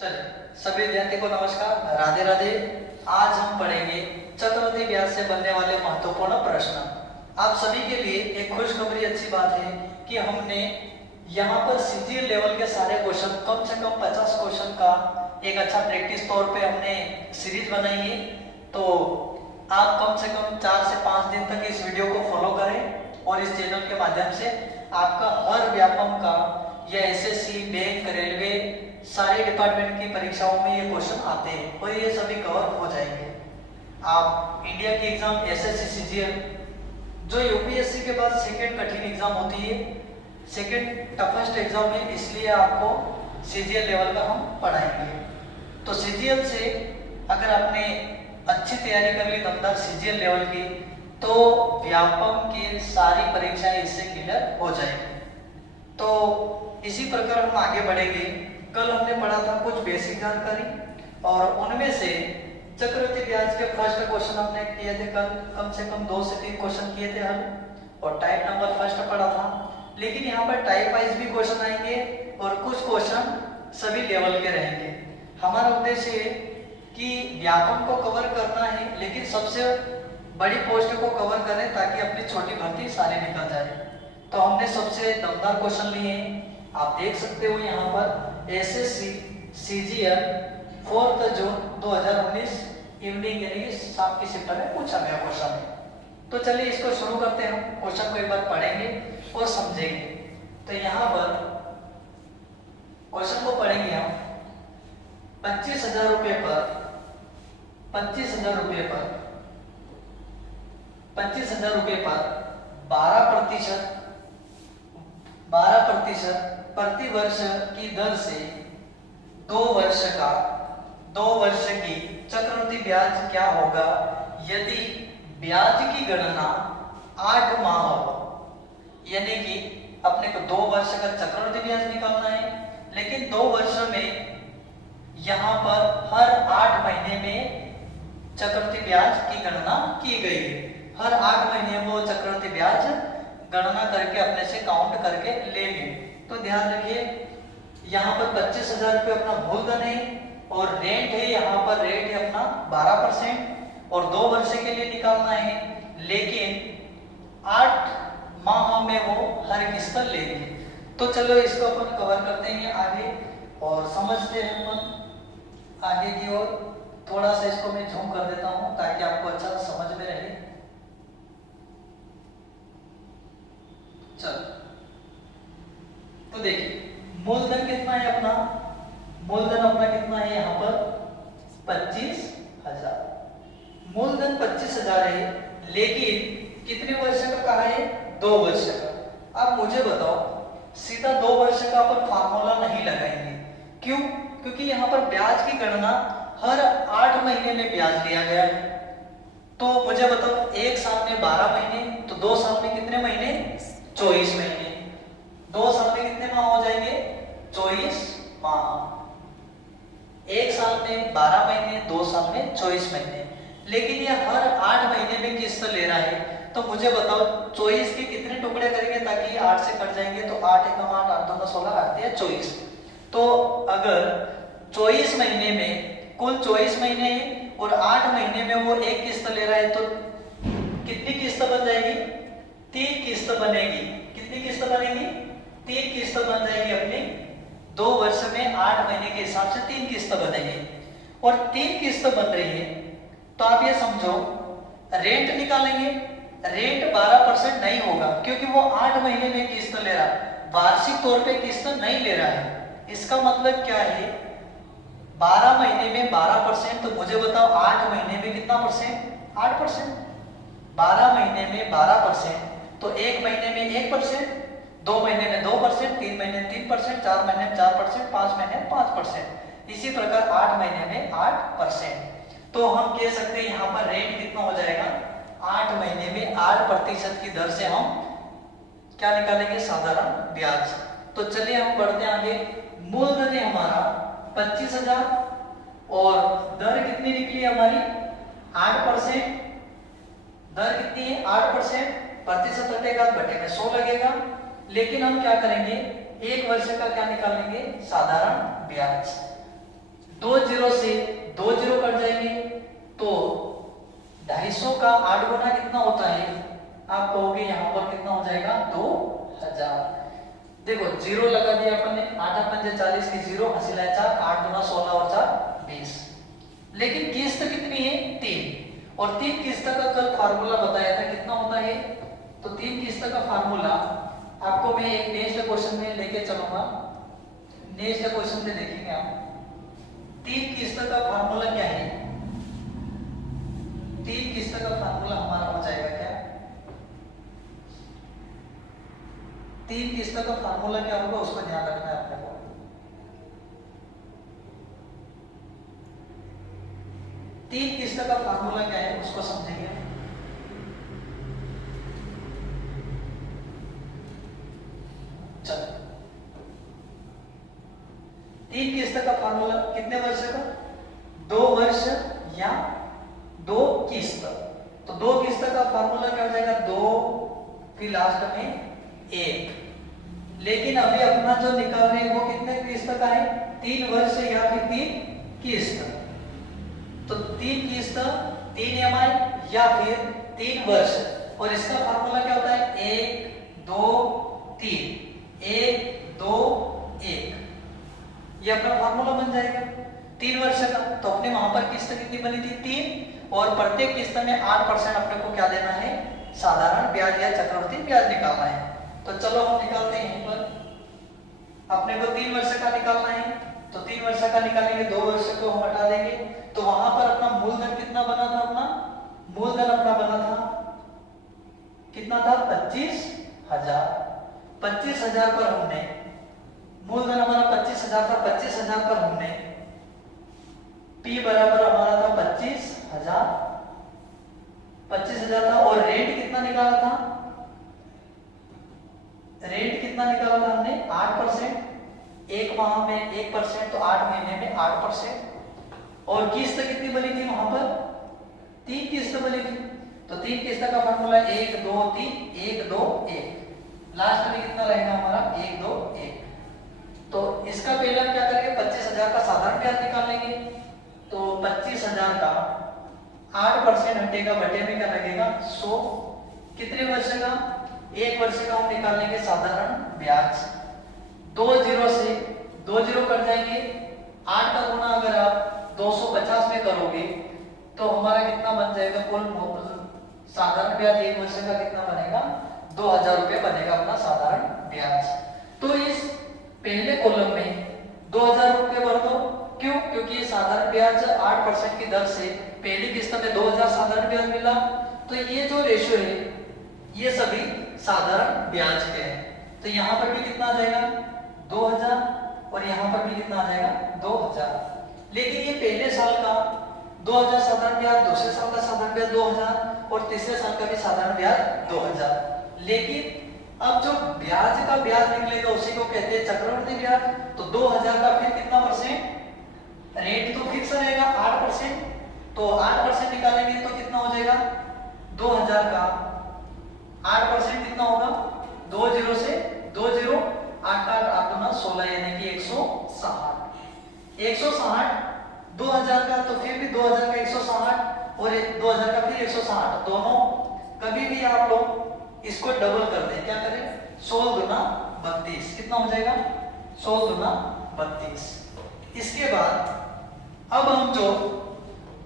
चलिए सभी विद्यार्थी को नमस्कार, राधे राधे। आज हम पढ़ेंगे चक्रवृद्धि ब्याज से बनने वाले महत्वपूर्ण प्रश्न। आप सभी के लिए एक खुशखबरी अच्छी बात है कि हमने यहाँ पर सीजीएल लेवल के सारे क्वेश्चन, कम से कम 50 क्वेश्चन का एक अच्छा प्रैक्टिस तौर पे हमने सीरीज बनाई है। तो आप कम से कम 4 से 5 दिन तक इस वीडियो को फॉलो करें और इस चैनल के माध्यम से आपका हर व्यापम का या एसएससी, बैंक, रेलवे, सारे डिपार्टमेंट की परीक्षाओं में ये क्वेश्चन आते हैं और ये सभी कवर हो जाएंगे। आप इंडिया की एग्जाम एसएससी सीजीएल जो यूपीएससी के बाद सेकंड कठिन एग्जाम होती है, सेकंड टफेस्ट एग्जाम है, इसलिए आपको सीजीएल लेवल का हम पढ़ाएंगे। तो सीजीएल से अगर आपने अच्छी तैयारी कर ली दमदार सीजीएल लेवल की, तो व्यापम की सारी परीक्षाएं इससे क्लियर हो जाएंगी। तो इसी प्रकार हम आगे बढ़ेंगे। कल हमने पढ़ा था कुछ बेसिक जानकारी और उनमें से चक्रवृद्धि ब्याज के फर्स्ट क्वेश्चन हमने किए थे कल, कम से कम 2 से 3 क्वेश्चन किए थे हल, और टाइप नंबर फर्स्ट पढ़ा था। लेकिन यहाँ पर टाइप वाइज भी क्वेश्चन आएंगे और कुछ क्वेश्चन सभी लेवल के रहेंगे। हमारा उद्देश्य है कि व्यापम को कवर करना है, लेकिन सबसे बड़ी पोस्ट को कवर करें ताकि अपनी छोटी भर्ती सारी निकल जाए। तो हमने सबसे दमदार क्वेश्चन लिए हैं, आप देख सकते हो यहाँ पर एसएससी सीजीएल 4 जून 2019 इवनिंग यानी शाम की शिफ्ट में पूछा गया क्वेश्चन है। तो चलिए इसको शुरू करते हैं। हम क्वेश्चन को एक बार पढ़ेंगे और समझेंगे। तो यहाँ पर क्वेश्चन को पढ़ेंगे हम। 25,000 रुपये पर 25,000 रुपये पर 25,000 रुपये पर 12% प्रति वर्ष की दर से 2 वर्ष की चक्रवृद्धि ब्याज क्या होगा यदि ब्याज की गणना 8 माह हो। यानी कि अपने को 2 वर्ष का चक्रवृद्धि ब्याज निकालना है, लेकिन 2 वर्ष में यहाँ पर हर 8 महीने में चक्रवृद्धि ब्याज की गणना की गई है। हर 8 महीने वो चक्रवृद्धि ब्याज गणना करके अपने से काउंट करके लेंगे। तो ध्यान रखिए, यहाँ पर 25,000 रुपये अपना मूलधन है और रेंट है, यहाँ पर रेट है अपना 12% और 2 वर्ष के लिए निकालना है, लेकिन 8 माह में वो हर किस्त लेंगे। तो चलो इसको अपन कवर करते हैं आगे और समझते हैं अपन आगे की ओर। थोड़ा सा इसको मैं झूम कर देता हूँ ताकि आपको अच्छा समझ में रहे। चलो तो देखिए मूलधन कितना है अपना, मूलधन अपना कितना है यहाँ पर 25,000। मूलधन 25,000 है, लेकिन कितने वर्ष का कहा है 2 वर्ष का। अब मुझे बताओ, सीधा 2 वर्ष का अपन फार्मूला नहीं लगाएंगे। क्यों? क्योंकि यहाँ पर ब्याज की गणना हर 8 महीने में ब्याज लिया गया है। तो मुझे बताओ, एक साल में 12 महीने, तो 2 साल में कितने महीने 24 महीने। 2 साल में कितने माह हो जाएंगे 24 माह। एक साल में 12 महीने, 2 साल में 24 महीने, लेकिन ये हर 8 महीने में किस्त ले रहा है। तो मुझे बताओ 24 के कितने टुकड़े करेंगे ताकि 8 से कट जाएंगे। तो 8 एकम 8, 8 दूना 16, 8 तिया 24। तो अगर 24 महीने में कुल 24 महीने हैं और 8 महीने में वो एक किस्त ले रहा है, तो कितनी किस्त बन जाएगी 3 किस्त बनेगी। कितनी किस्त बनेगी 3 किस्त बन जाएगी अपनी। 2 वर्ष में 8 महीने के हिसाब से 3 किस्त बनेगी और 3 किस्त बन रही है। तो आप ये समझो, रेंट निकालेंगे, रेंट 12% नहीं होगा क्योंकि वो 8 महीने में किस्त ले रहा है, वार्षिक तौर पे किस्त नहीं ले रहा है। इसका मतलब क्या है 12 महीने में 12%। तो मुझे बताओ 8 महीने में कितना परसेंट 8%। 12 महीने में 12%, तो 1 महीने में 1%, 2 महीने में 2%, 3 महीने में 3%, 4 महीने में 4%, 5 महीने में 5%। इसी प्रकार 8 महीने में 8%। तो हम कह सकते हैं यहाँ पर रेट कितना हो जाएगा 8 महीने में 8% की दर से हम क्या निकालेंगे साधारण ब्याज। तो चलिए हम बढ़ते हैं आगे। मूलधन है हमारा 25,000 और दर कितनी निकली हमारी 8%। दर कितनी है 8%, प्रतिशत हटेगा बटे में 100 लगेगा। लेकिन हम क्या करेंगे 1 वर्ष का क्या निकालेंगे साधारण ब्याज। 20। लेकिन किस्त कितनी है? 3, और 3 किस्त का कल फार्मूला बताया था कितना होता है। तो 3 किस्त का फार्मूला आपको मैं एक नेक्स्ट क्वेश्चन में लेके चलूंगा। नेक्स्ट क्वेश्चन में देखेंगे आप 3 किस्त का फार्मूला क्या है। 3 किस्त का फार्मूला हमारा हो जाएगा क्या? 3 किस्त का फार्मूला क्या होगा उसको ध्यान रखना है अपने को। 3 किस्त का फार्मूला क्या है उसको समझेंगे। चलो 3 किस्त का फार्मूला कितने वर्ष का? 2 वर्ष या 2 किस्त। तो 2 किस्त का फार्मूला क्या हो जाएगा? 2 फिर लास्ट में 1। लेकिन अभी अपना जो निकाल रहे हैं वो कितने किस्त का है? 3 वर्ष या फिर 3 किस्त। तो 3 किस्त 3 EMI या फिर 3 वर्ष। और इसका फार्मूला क्या होता है? 1 2 3, 1 2 1। ये अपना फार्मूला बन जाएगा 3 वर्ष का। तो अपने वहां पर किस्त कितनी बनी थी? 3, और प्रत्येक किस्त में 8% अपने को क्या देना है? साधारण ब्याज या चक्रवृद्धि ब्याज निकालना है। तो चलो हम निकालते हैं। यहीं पर अपने को 3 वर्ष का निकालना है, तो 3 वर्ष का निकालेंगे, 2 वर्ष को हम हटा देंगे। तो वहां पर अपना मूलधन कितना बना था? अपना मूलधन अपना बना था कितना था? 25,000। 25,000 पर हमने मूलधन हमारा 25,000 था। 25,000 पर हमने P बराबर हमारा था 25,000। 25,000 था। और रेट कितना निकाला था? रेट कितना निकाला था हमने? 8%। एक माह में 1%, तो 8 महीने में 8%। और किस्त कितनी बनी थी वहां पर? 3 किस्त बनी थी। तो 3 किस्त का फार्मूला 1 2 3, 1 2 1। लास्ट में कितना रहेगा हमारा? 1 2 1। तो इसका पहले हम क्या करेंगे? 25,000 का साधारण ब्याज निकाल लेंगे। तो 25,000 का 8% हटेगा, बटे में क्या लगेगा? 100। कितने वर्ष का? 1 वर्ष का हम निकाल लेंगे साधारण ब्याज। 2 जीरो से 2 जीरो कट जाएंगे। 8 का गुना अगर आप 250 में करोगे तो हमारा कितना बन जाएगा? कुल साधारण ब्याज 1 वर्ष का कितना बनेगा? 2,000 रुपये बनेगा अपना साधारण ब्याज। तो इस पहले कॉलम में 2,000 रुपये भर दो। क्यों? क्योंकि ये साधारण ब्याज 8% की दर से पहली किस्त में 2,000 साधारण ब्याज मिला। तो ये जो रेशियो है ये सभी साधारण ब्याज के हैं। तो यहाँ पर भी कितना आ जाएगा? 2,000, और यहाँ पर भी कितना आ जाएगा? 2,000। लेकिन ये पहले साल का 2,000 साधारण ब्याज, दूसरे साल का साधारण ब्याज 2,000, और तीसरे साल का भी साधारण ब्याज 2,000। लेकिन अब जो ब्याज का ब्याज निकलेगा उसी को कहते हैं चक्रवृद्धि ब्याज। तो 2,000 का फिर कितना परसेंट? रेट तो फिक्स रहेगा 8%। तो 8% निकालेंगे तो कितना हो जाएगा? 2,000 का 8% कितना होगा? 2 जीरो से 2 जीरो 8 का 8 गुना 16 यानी कि 160। 160 2,000 का, तो फिर भी 2,000 का 160 और 2,000 का फिर 160। दोनों कभी भी आप लोग इसको डबल कर दें। क्या करें? 16 गुना 32। कितना हो जाएगा? 16 गुना 32। इसके बाद अब हम जो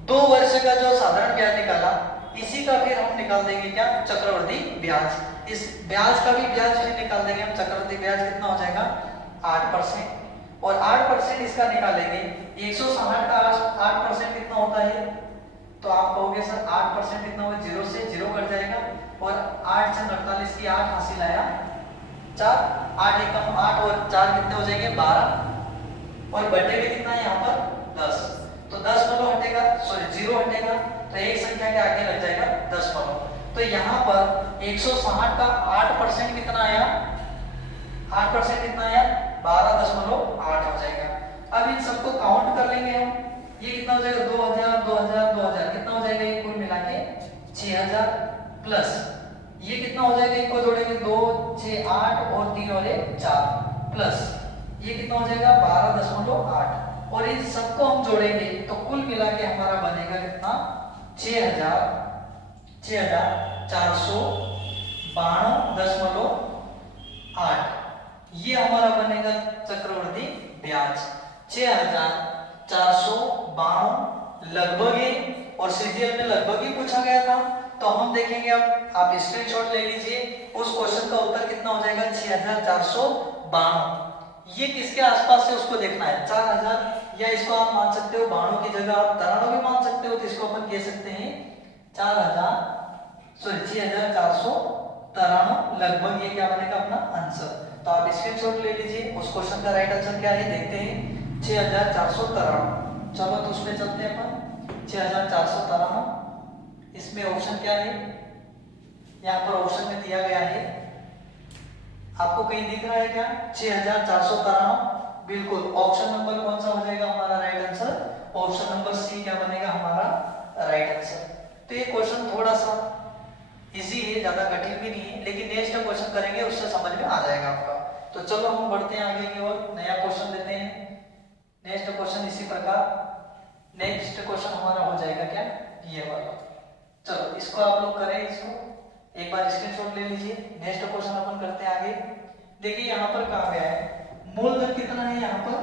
2 वर्ष का जो साधारण ब्याज निकाला इसी का फिर हम निकाल देंगे क्या? चक्रवृद्धि ब्याज। इस ब्याज का भी ब्याज फिर निकाल देंगे हम। चक्रवृद्धि ब्याज कितना हो जाएगा? 8%। और 8% इसका निकालेंगे। 160 का 8% कितना होता है? तो आप कहोगे सर 8% कितना होगा? 0 से 0 कट जाएगा। और 8 से 48 की 8 हासिल आया 4। 8 एकम 8 और 4 कितने हो जाएंगे? 12। और बटे में कितना है यहाँ पर? 10। तो 10 वालों हटेगा, सॉरी 0 हटेगा, तो एक संख्या के आगे लग जाएगा 10 वालों। तो यहाँ पर 160 का 8% कितना आया? 8% कितना आया? 12.8 हो जाएगा। अब इन सबको काउंट कर लेंगे हम। ये कितना हो जाएगा? 2,000 2,000 2,000 कितना हो जाएगा? ये कुल मिला के 6,000 प्लस ये कितना हो जाएगा? इनको जोड़ेंगे 2 6 8 और 3 और 1 4 प्लस ये कितना हो जाएगा? 12.8। और इन सबको हम जोड़ेंगे तो कुल मिला के हमारा बनेगा कितना? 6,492.8। ये हमारा बनेगा चक्रवृद्धि ब्याज। 6,492 492 लगभग है, और सीजीएल में लगभग ही पूछा गया था। तो हम देखेंगे, अब आप स्क्रीनशॉट ले लीजिए, उस क्वेश्चन का उत्तर कितना हो जाएगा 6492। ये किसके आसपास है उसको देखना है, 4000, या इसको आप मान सकते हो 92 की जगह आप 93 भी मान सकते हो, तो इसको अपन कह सकते हैं 6493 लगभग। ये क्या बनेगा अपना आंसर। तो आप स्क्रीनशॉट ले लीजिए, उस क्वेश्चन का राइट आंसर क्या है देखते हैं, 6493। चलो तो उसमें चलते हैं अपन, 6493। इसमें ऑप्शन क्या है, यहाँ पर ऑप्शन में दिया गया है, आपको कहीं दिख रहा है क्या 6493? बिल्कुल, ऑप्शन नंबर कौन सा हो जाएगा हमारा right answer, option number C क्या बनेगा हमारा राइट आंसर। तो ये क्वेश्चन थोड़ा सा इजी है, ज्यादा कठिन भी नहीं है, लेकिन नेक्स्ट क्वेश्चन करेंगे उससे समझ में आ जाएगा आपका। तो चलो हम बढ़ते हैं आगे की ओर, नया क्वेश्चन लेते हैं। नेक्स्ट क्वेश्चन इसी प्रकार, नेक्स्ट क्वेश्चन हमारा हो जाएगा क्या ये वाला। चलो इसको आप लोग करें, इसको एक बार स्क्रीनशॉट ले लीजिए। नेक्स्ट क्वेश्चन अपन करते हैं आगे। देखिए यहाँ पर कहा गया है मूलधन कितना है, यहाँ पर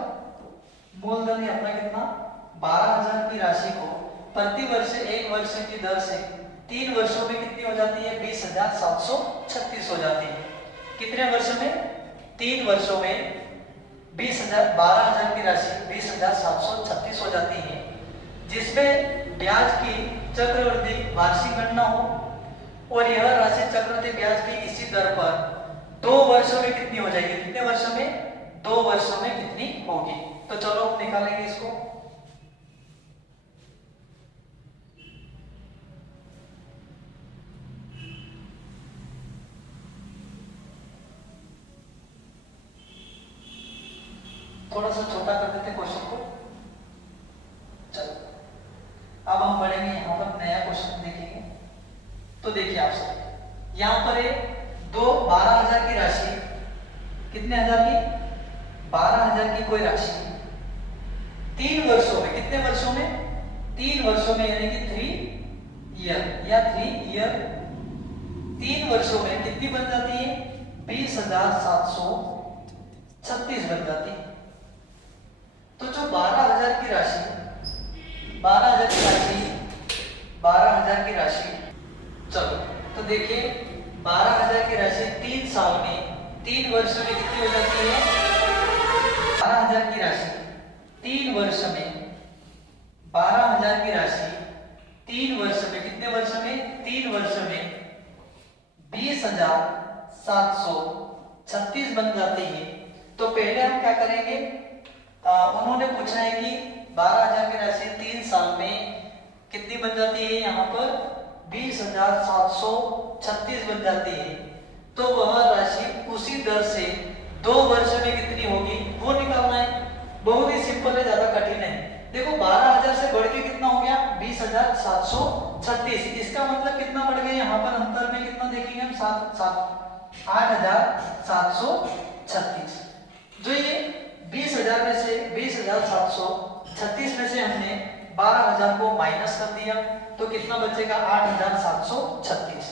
मूलधन है अपना कितना 12000 की राशि को प्रति वर्ष 1 वर्ष की दर से 3 वर्षों में कितनी हो जाती है 20736 हो जाती है। कितने वर्षों में, 3 वर्षों में 12000 की राशि 20736 हो जाती है, जिसमें ब्याज की चक्रवृद्धि वार्षिक गणना हो, और यह राशि चक्रवृद्धि ब्याज की इसी दर पर 2 वर्षों में कितनी हो जाएगी, कितने वर्षों में 2 वर्षों में कितनी होगी। तो चलो निकालेंगे इसको। थोड़ा सा छोटा कर देते क्वेश्चन को। चलो अब हम बढ़ेंगे, यहाँ पर नया क्वेश्चन देखेंगे। तो देखिए आप सब, यहाँ पर है 12000 की राशि, कितने हजार की 12000 की कोई राशि 3 वर्षों में, कितने वर्षों में 3 वर्षों में, यानी कि 3 ईयर या 3 ईयर, 3 वर्षों में कितनी बन जाती है 20736 बन जाती है। तो जो 12000 की राशि 12000 की राशि 12000 की राशि, चलो तो देखिए 12000 की राशि 3 साल में 3 वर्ष में कितनी हो जाती है 12000 की राशि 3 वर्ष में 12000 की राशि 3 वर्ष में, कितने वर्ष में 3 वर्ष में 20736 बन जाती है। तो पहले हम क्या करेंगे, उन्होंने पूछा है कि 12000 की राशि 3 साल में कितनी बन जाती है, यहाँ पर 20736 बन जाती है। तो वह राशि उसी दर से 2 वर्ष में कितनी होगी वो निकालना है। बहुत ही सिंपल है, ज्यादा कठिन है। देखो 12000 से बढ़ के कितना हो गया 20736, इसका मतलब कितना बढ़ गया, यहाँ पर अंतर में कितना देखेंगे हम 8736। जो ये 20000 में से 20736 में से हमने 12000 को माइनस कर दिया, तो कितना बचेगा 8736।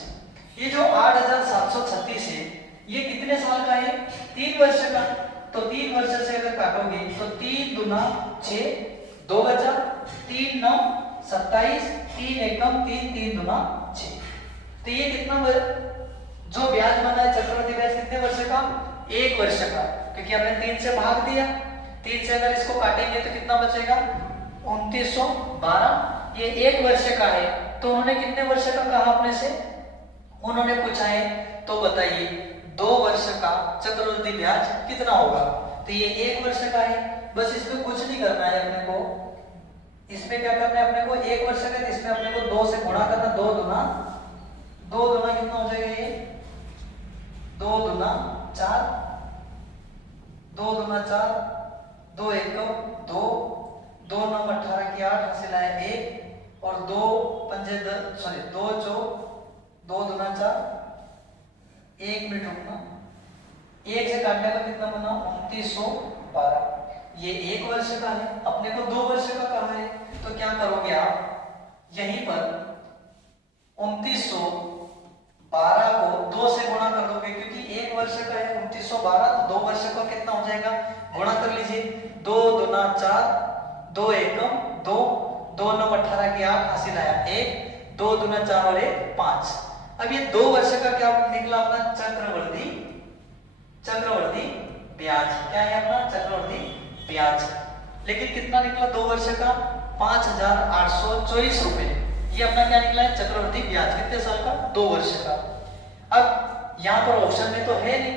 ये जो 8736 है ये कितने साल का है 3 वर्ष का। तो 3 वर्ष से अगर काटोगे तो 3 दूना 6, 2 बचा, 3 9 27, 3 एकम 3, 3 दूना 6। तो ये कितना जो ब्याज बना है चक्रवृद्धि ब्याज कितने वर्ष का 1 वर्ष का, क्योंकि हमने 3 से भाग दिया। 3 से अगर इसको काटेंगे तो कितना बचेगा 2912। ये 1 वर्ष का है, तो उन्होंने कितने वर्ष का कहा अपने से, उन्होंने पूछा है तो बताइए 2 वर्ष का चक्रवृद्धि ब्याज कितना होगा। तो ये 1 वर्ष का है, बस इसमें कुछ नहीं करना है अपने को। इसमें क्या करना है अपने को 1 वर्ष का, इसमें अपने को 2 से गुणा करना, 2 दूना कितना हो जाएगा ये 2 दूना 4, 2 दूना 4, 2 एकम 2, 2 9 18 की 8 हासिल आया 1, और 2 पंजे 2 दूना 4, 1 मिनट रुकना, 1 से काटने पर कितना बना 2912। ये 1 वर्ष का है, अपने को 2 वर्ष का कहा है, तो क्या करोगे आप यहीं पर 2912 को 2 से गुणा कर दोगे, क्योंकि 1 वर्ष का है 2912, तो 2 वर्ष का कितना हो जाएगा गुणा कर लीजिए, 2 दूना 4, दो एकम दो, दो नौ 18 की 8 हासिल आया 1, 2 दूना 4 और 1 5। अब ये 2 वर्ष का क्या निकला अपना चक्रवर्ती ब्याज। क्या है अपना चक्रवर्ती ब्याज। लेकिन कितना निकला 2 वर्ष का 5,824 रुपए। ये अपना क्या निकला है चक्रवर्ती ब्याज। कितने साल का 2 वर्ष का। अब यहाँ पर ऑप्शन में तो है नहीं,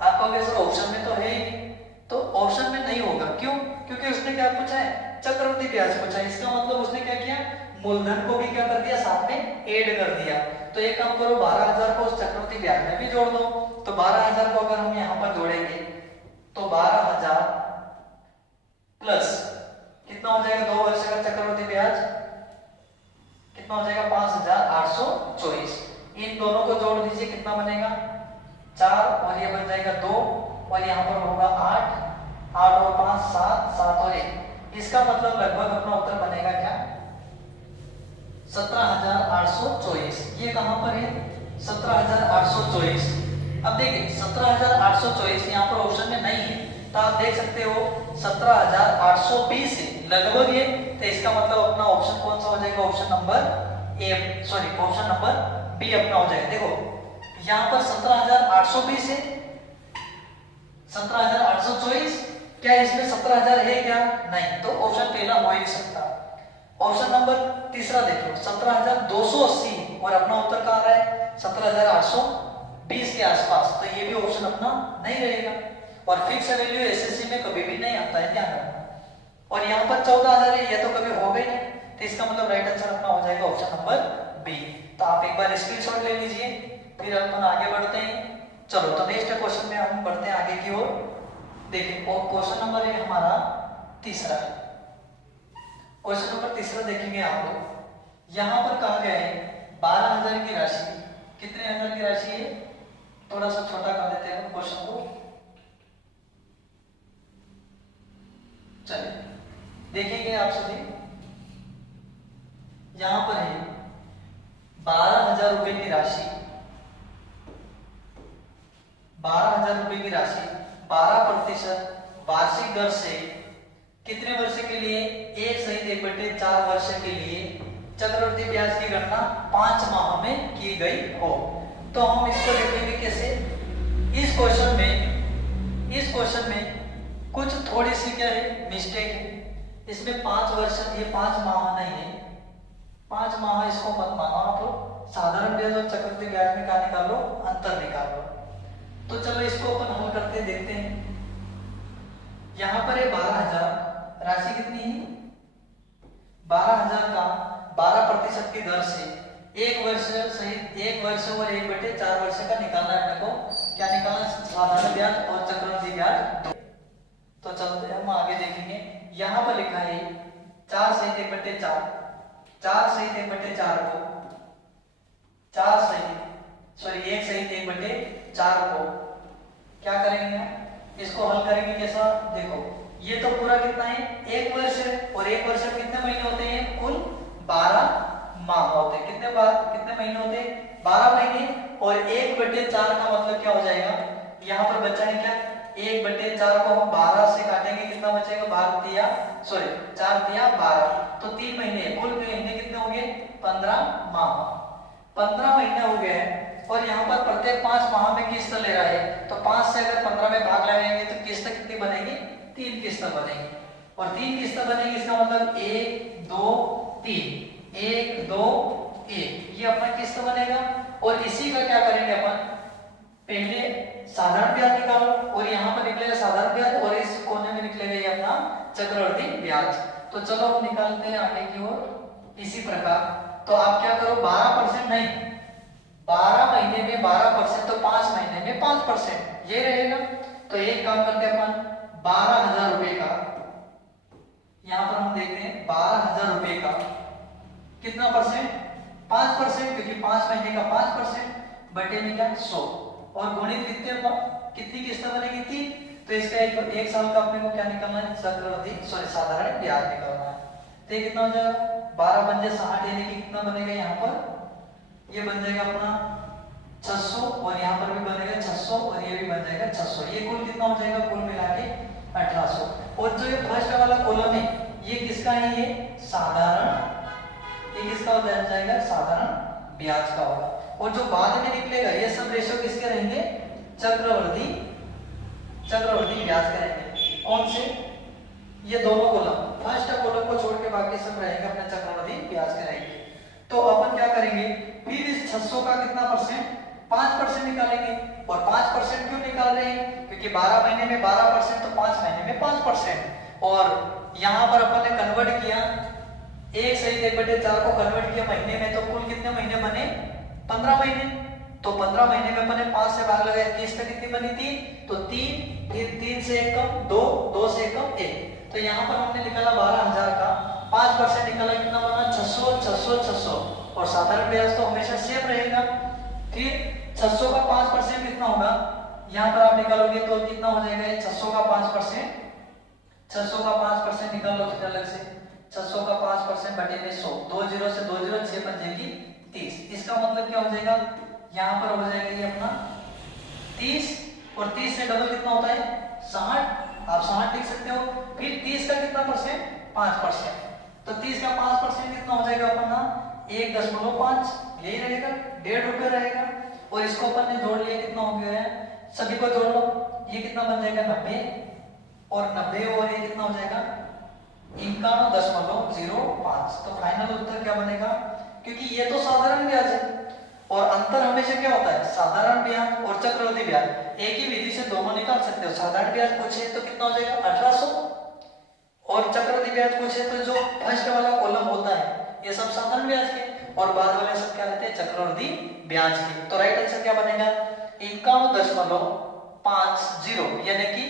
आप कहोगे सर ऑप्शन में तो है ही नहीं, तो ऑप्शन में नहीं होगा। क्यों? क्योंकि उसने क्या पूछा है चक्रवर्ती ब्याज पूछा है। इसका मतलब उसने क्या किया मूलधन को भी क्या कर दिया साथ में ऐड कर दिया। तो एक काम करो 12,000 को उस चक्रवर्ती ब्याज में भी जोड़ दो। तो 12,000 को अगर हम यहाँ पर जोड़ेंगे तो 12,000 प्लस कितना हो जाएगा 2 वर्ष का चक्रवर्ती ब्याज कितना हो जाएगा 5,824। इन दोनों को जोड़ दीजिए कितना बनेगा 4 और ये बन जाएगा 2 और यहाँ पर होगा 8, 8 और 5 7, 7 और 1। इसका मतलब लगभग अपना उत्तर बनेगा क्या 17,824। ये कहां पर है 17,824। अब देखिए 17,824 यहाँ पर ऑप्शन में नहीं है, तो आप देख सकते हो 17,820 है लगभग ये। तो इसका मतलब अपना ऑप्शन कौन सा हो जाएगा option number A, sorry option number B अपना हो जाएगा। देखो यहाँ पर 17,820 है 17,824, क्या इसमें 17,000 है क्या नहीं, तो ऑप्शन पहला हो ही नहीं सकता। ऑप्शन नंबर तीसरा देख लो 17,280 और अपना उत्तर कहाँ रहा है 17,820 के आसपास, तो ये भी ऑप्शन अपना नहीं रहेगा। और फिक्स वैल्यू एसएससी में कभी भी नहीं आता है, ध्यान रखना। और यहाँ पर 14,000 है, ये तो कभी होगा ही नहीं, तो इसका मतलब राइट आंसर अपना हो जाएगा ऑप्शन नंबर बी। तो आप एक बार स्क्रीनशॉट ले लीजिए, फिर अपन आगे बढ़ते हैं। चलो तो नेक्स्ट क्वेश्चन में हम बढ़ते हैं आगे की ओर। देखिए और क्वेश्चन नंबर है हमारा तीसरा। क्वेश्चन नंबर तीसरा देखेंगे आप लोग। यहाँ पर कहा गया है 12,000 की राशि, कितने हजार की राशि है, थोड़ा सा छोटा कर देते हैं क्वेश्चन को। चलिए देखेंगे आप सभी, यहां पर है 12,000 रुपए की राशि, 12,000 रुपए की राशि 12% वार्षिक दर से कितने वर्ष के लिए 1/4 वर्ष के लिए चक्रवृद्धि ब्याज की गणना 5 माह में की गई हो। तो हम इसको लिखेंगे कैसे, इस क्वेश्चन में कुछ थोड़ी सी क्या है मिस्टेक है। इसमें 5 वर्ष, ये 5 माह नहीं है, 5 माह इसको मत मानो आप लोग। साधारण ब्याज और चक्रवृद्धि ब्याज में क्या निकालो, अंतर निकालो। तो चलो इसको अपन हल करके देखते हैं। यहां पर ये 12,000 राशि कितनी है 12,000 का 12% की दर से 1 वर्ष सहित 1 वर्ष और 1/4 वर्ष का निकालना है। अपने को क्या निकालना, साधारण ब्याज और चक्रवृद्धि ब्याज। तो चलते हम आगे देखेंगे। यहाँ पर लिखा है 4 सहित 1/4, 4 सहित 1/4 को 1 सहित 1/4 को क्या करेंगे, इसको हल करेंगे कैसा। देखो ये तो पूरा कितना है 1 वर्ष है, और 1 वर्ष में कितने महीने होते हैं, कुल 12 माह होते हैं। कितने महीने होते हैं 12 महीने, और 1/4 का मतलब क्या हो जाएगा, यहाँ पर बचा है क्या 1/4 को हम 12 से काटेंगे, कितना बचेगा 4 तिया 12, तो 3 महीने, कुल महीने कितने हो गए 15 माह, 15 महीने हो गए हैं। और यहाँ पर प्रत्येक 5 माह में किस्त ले रहा है, तो 5 से अगर 15 में भाग लगाएंगे तो किस्त कितनी बनेगी, 3 किस्त बनेगी। और 3 किस्त बनेगी, इसका मतलब 1 2 3, 1 2 1, ये अपना किस्त बनेगा। और इसी का क्या करेंगे अपन, पहले साधारण ब्याज निकालो, और यहाँ पर निकलेगा साधारण ब्याज, और इस कोने में निकलेगा ये अपना चक्रवृद्धि ब्याज। तो चलो हम निकालते हैं आगे की ओर इसी प्रकार। तो आप क्या करो 12% नहीं, 12 महीने में 12%, तो 5 महीने में 5% ये रहेगा। तो एक काम करते हैं अपन 12,000 रुपए का, यहाँ पर हम देखते हैं 12,000 रुपए का कितना परसेंट 5%, क्योंकि 5 महीने का 5% बटे में क्या 100, और गुणित कितनी किस्त बनेगी 3। तो इसका एक साल का अपने को क्या निकालना है, साधारण ब्याज निकालना है। तो ये कितना हो जाएगा 12 पंजे 60, यानी कि कितना बनेगा, यहाँ पर ये बन जाएगा अपना 600, और यहाँ पर भी बनेगा 600, और ये भी बन जाएगा 600। ये कुल कितना हो जाएगा, कुल मिला के 1800। और जो ये फर्स्ट वाला कॉलम है ये किस किसका है ये साधारण, ये किसका हो जाएगा साधारण ब्याज का होगा। और जो बाद में निकलेगा ये सब रेशियो किसके रहेंगे चक्रवर्ती ब्याज के रहेंगे। कौन से ये दोनों कॉलम, फर्स्ट कॉलम को छोड़ के बाकी सब रहेंगे अपने चक्रवर्ती ब्याज के रहेंगे। तो अपन क्या करेंगे फिर इस 600 का कितना परसेंट 5% निकालेंगे। और 5% क्यों निकाल रहे हैं क्योंकि 12 महीने में 12% तो 5 महीने में 5%। और यहाँ पर अपन ने कन्वर्ट किया 1/4 को कन्वर्ट किया महीने में, तो कुल कितने महीने बने 15 महीने। तो 15 महीने में अपन ने 5 से भाग लगाया, 30 पे कितनी बनी 3, तो 3, फिर 3 से 1 कम 2, 2 से 1 कम 1। तो यहाँ पर हमने निकाला 12,000 का 5% निकाला कितना बना 600 600 600। और साधारण ब्याज तो हमेशा सेम रहेगा। फिर 600 का 5% कितना होगा, यहाँ पर आप निकालोगे तो कितना हो जाएगा 600 का 5%, 600 का 5% निकालो फिर अलग से 600 का 5% बटे में 100, 2 0 से 2 0 6 बन जाएगी 30। इसका मतलब क्या हो जाएगा यहाँ पर हो जाएगा ये अपना 30 और 30 से डबल कितना होता है 60, आप 60 लिख सकते हो। फिर 30 का कितना परसेंट 5%, तो 30 का 5% कितना हो जाएगा अपना 1.5, यही रहेगा 1.5 रुपये रहेगा। और इसको अपन ने जोड़ लिया कितना हो गया है, सभी को जोड़ लो, ये कितना बन जाएगा 90 और 90 और ये कितना हो जाएगा 51.05। तो फाइनल उत्तर क्या बनेगा, क्योंकि ये तो साधारण ब्याज है और अंतर हमेशा क्या होता है साधारण ब्याज और चक्रवृद्धि ब्याज, एक ही विधि से दोनों निकाल सकते हो। साधारण ब्याज पूछे तो कितना हो जाएगा 1800 और चक्रवृद्धि ब्याज पूछे तो जो फर्स्ट वाला कॉलम होता है ये सब साधारण ब्याज के और बाद वाले सब क्या रहते हैं चक्रवृद्धि ब्याज के। तो राइट आंसर क्या बनेगा 51.50 यानी कि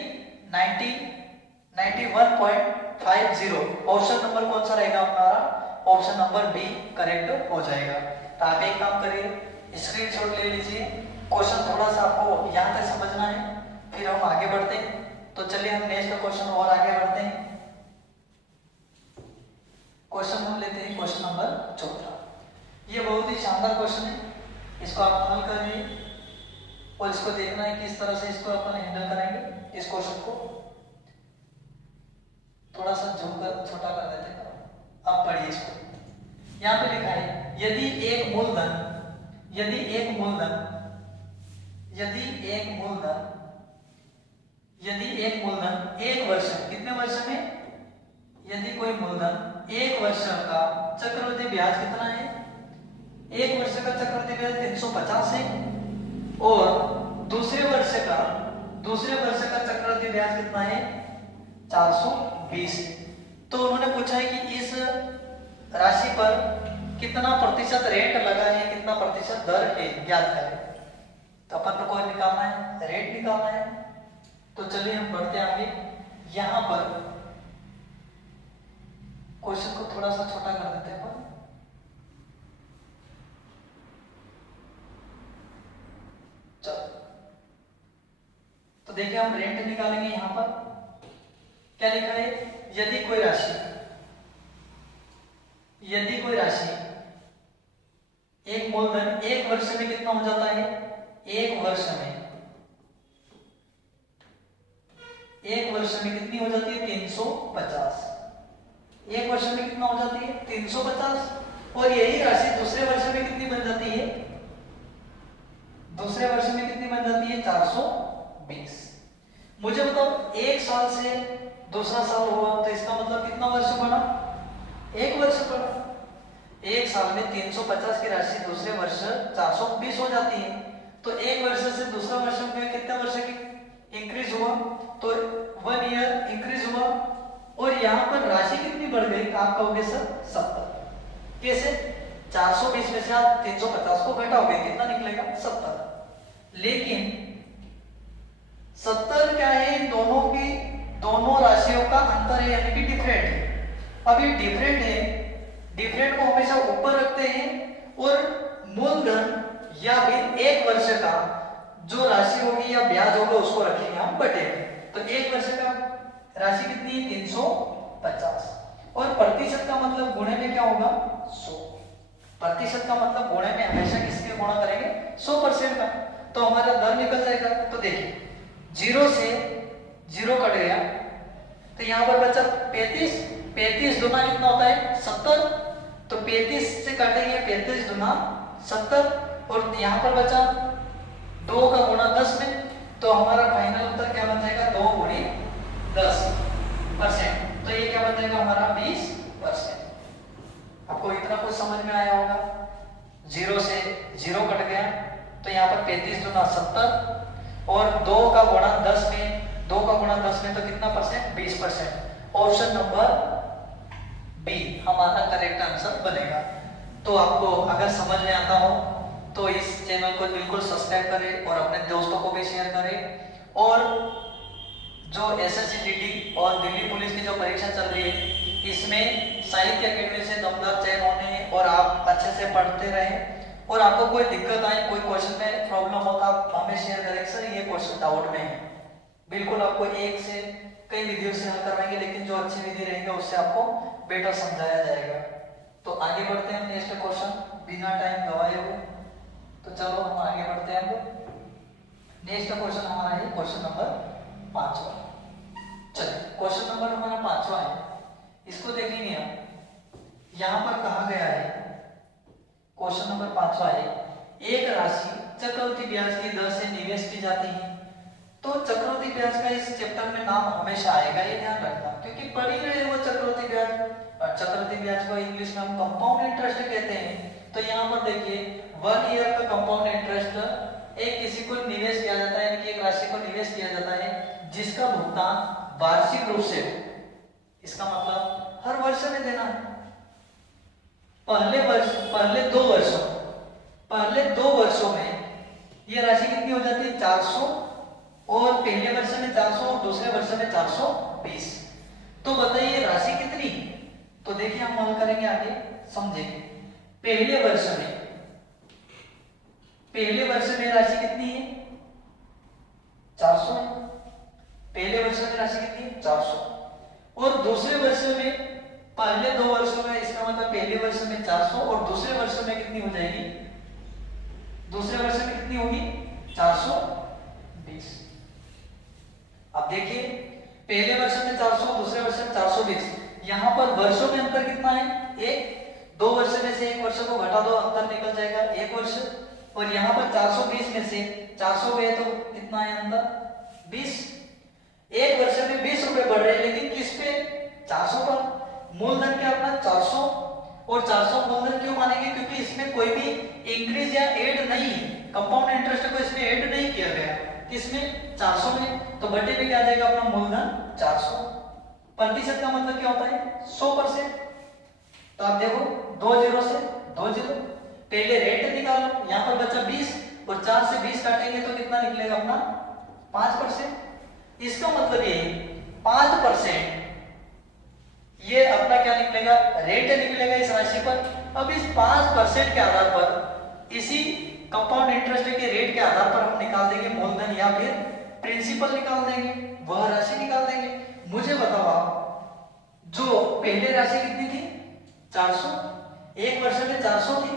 91.50। ऑप्शन नंबर कौन सा रहेगा हमारा, ऑप्शन नंबर बी करेक्ट हो जाएगा। तो आप एक काम करिए स्क्रीनशॉट ले लीजिए, क्वेश्चन थोड़ा सा आपको यहाँ तक समझना है फिर हम आगे बढ़ते हैं। तो चलिए हम नेक्स्ट क्वेश्चन और आगे बढ़ते हैं। क्वेश्चन हम लेते हैं क्वेश्चन नंबर 14। ये बहुत ही शानदार क्वेश्चन है, इसको आप हल करिए और इसको देखना है किस तरह से इसको अपन हैंडल करेंगे। इस क्वेश्चन को थोड़ा सा जूम कर छोटा कर देते हैं। अब पढ़िए इसको, यहाँ पे लिखा है यदि एक मूलधन एक वर्ष में, कितने वर्ष में, यदि कोई मूलधन एक वर्ष का चक्रवृद्धि ब्याज कितना है, एक वर्ष का चक्रवृद्धि ब्याज 350 है और दूसरे वर्ष का चक्रवृद्धि ब्याज कितना है 420 है। तो उन्होंने पूछा है कि इस राशि पर कितना प्रतिशत रेट लगा है, कितना प्रतिशत दर है ज्ञात करें। तो अपन को निकालना है, रेट निकालना है। तो चलिए हम बढ़ते हैं आगे। यहां पर क्वेश्चन को थोड़ा सा छोटा कर देते हैं अपन। चलो तो देखिए हम रेंट निकालेंगे। यहां पर क्या लिखा है, यदि कोई राशि एक मूलधन एक वर्ष में कितना हो जाता है, एक वर्ष में कितनी हो जाती है 350। एक वर्ष में कितना हो जाती है 350 और यही राशि दूसरे वर्ष में कितनी बन जाती है, 420। मुझे बताओ एक साल से दूसरा साल हुआ तो इसका मतलब कितना वर्ष बना, एक वर्ष बना। एक साल में 350 की राशि दूसरे वर्ष 420 हो जाती है। तो एक वर्ष से दूसरा वर्ष में कितने वर्ष की इंक्रीज हुआ, तो 1 ईयर इंक्रीज हुआ। और यहाँ पर राशि कितनी बढ़ गई, आप कहोगे सर 70। कैसे, 420 में से आप 350 को घटाओगे कितना निकलेगा 70। लेकिन 70 क्या है, दोनों राशियों का अंतर है यानी कि डिफरेंट है। अब ये डिफरेंट को हमेशा ऊपर रखते हैं और मूलधन या फिर एक वर्ष का जो राशि होगी या ब्याज होगा उसको रखेंगे हम बटे। तो एक वर्ष का राशि कितनी है 350 और प्रतिशत का मतलब गुणे में क्या होगा 100। प्रतिशत का मतलब गुणे में हमेशा किसके गुणा करेंगे 100% का। तो हमारा दर निकल जाएगा। तो देखिए 0 से 0 कट गया तो यहाँ पर बचा 35 35 दुना कितना होता है 70, तो 35 से काटेंगे 35 दुना 70, और यहाँ पर बचा 2 का गुणा 10 में, तो हमारा फाइनल उत्तर क्या बन जाएगा 2 गुणी 10%। तो ये क्या बन जाएगा हमारा 20%। आपको इतना कुछ समझ में आया होगा। 0 से 0 कट गया, तो यहाँ पर 35 दुना 70 और 2 का गुणा 10 में, 2 का गुणा 10 में तो कितना परसेंट 20%। ऑप्शन नंबर बी हमारा करेक्ट आंसर बनेगा। तो आपको अगर समझ में आता हो तो इस चैनल को बिल्कुल सब्सक्राइब करें और अपने दोस्तों को भी शेयर करें। और जो SSC और दिल्ली पुलिस की जो परीक्षा चल रही है, इसमें साहित्य अकेडमी से दमदार चयन होने हैं, और आप अच्छे से पढ़ते रहें। और आपको कोई दिक्कत आए, कोई क्वेश्चन में प्रॉब्लम हो तो आप हमें शेयर करें, सर ये क्वेश्चन डाउट में है। बिल्कुल आपको एक से कई वीडियो से हल करवाएंगे, लेकिन जो अच्छी विधि रहेगी उससे आपको बेटर समझाया जाएगा। तो आगे बढ़ते हैं नेक्स्ट क्वेश्चन बिना टाइम गवाए हुए। तो चलो हम आगे बढ़ते हैं। नेक्स्ट क्वेश्चन हमारा है क्वेश्चन नंबर 5। चलिए क्वेश्चन नंबर हमारा 5 है, इसको देखेंगे हम। यहाँ पर कहा गया है, क्वेश्चन नंबर 5 है, एक राशि चक्रवृद्धि ब्याज की दर से निवेश की जाती है। तो चक्रवृद्धि ब्याज का इस चैप्टर में नाम हमेशा आएगा, ये ध्यान रखना, क्योंकि पढ़ ही रहे वो चक्रवृद्धि ब्याज। और चक्रवृद्धि ब्याज को इंग्लिश में हम कंपाउंड इंटरेस्ट कहते हैं। तो यहाँ पर देखिए 1 ईयर का कंपाउंड इंटरेस्ट एक किसी को निवेश किया जाता है, यानी कि एक राशि को निवेश किया जाता है जिसका भुगतान वार्षिक रूप से, इसका मतलब हर वर्ष में देना है। पहले 2 वर्षों में ये राशि कितनी हो जाती है 400, और पहले वर्ष में 400 और दूसरे वर्ष में 420। तो बताइए राशि कितनी। तो देखिए हम हल करेंगे, आगे समझेंगे। पहले वर्ष में राशि कितनी है 400 है। पहले वर्ष में राशि कितनी है 400, और दूसरे वर्ष में, पहले 2 वर्षों में, इसका मतलब पहले वर्ष में 400 और दूसरे वर्ष में कितनी हो जाएगी, दूसरे वर्ष में कितनी होगी 420। अब देखिए पहले वर्ष में 400, दूसरे वर्ष में 420। यहाँ पर वर्षों में अंतर कितना है 1। 2 वर्ष में से 1 वर्ष को घटा दो, अंतर निकल जाएगा 1 वर्ष। और यहाँ पर 420 में से 400 गए तो कितना है अंतर 20। 1 वर्ष में 20 रुपए बढ़ रहे हैं, लेकिन किस पे 400 पर। मूलधन क्या अपना 400, और 400 मूलधन क्यों मानेंगे, क्योंकि इसमें कोई भी इंक्रीज या ऐड नहीं है, कंपाउंड इंटरेस्ट को इसमें ऐड नहीं किया गया, किसमें 400 में। तो बटे में क्या आ जाएगा अपना मूलधन 400। प्रतिशत का मतलब क्या होता है 100%। तो आप देखो 2 0 से 2 0, पहले रेट निकालो, यहाँ पर बचा 20 और 4 से 20 काटेंगे तो कितना निकलेगा अपना 5%। इसका मतलब ये 5% ये अपना क्या निकलेगा रेट निकलेगा इस राशि पर। अब इस 5% के आधार पर, इसी कंपाउंड इंटरेस्ट के रेट के आधार पर हम निकाल देंगे मूलधन या फिर प्रिंसिपल निकाल देंगे, वह राशि निकाल देंगे। मुझे बताओ आप, जो पहले राशि कितनी थी 400, 1 वर्ष में 400 थी,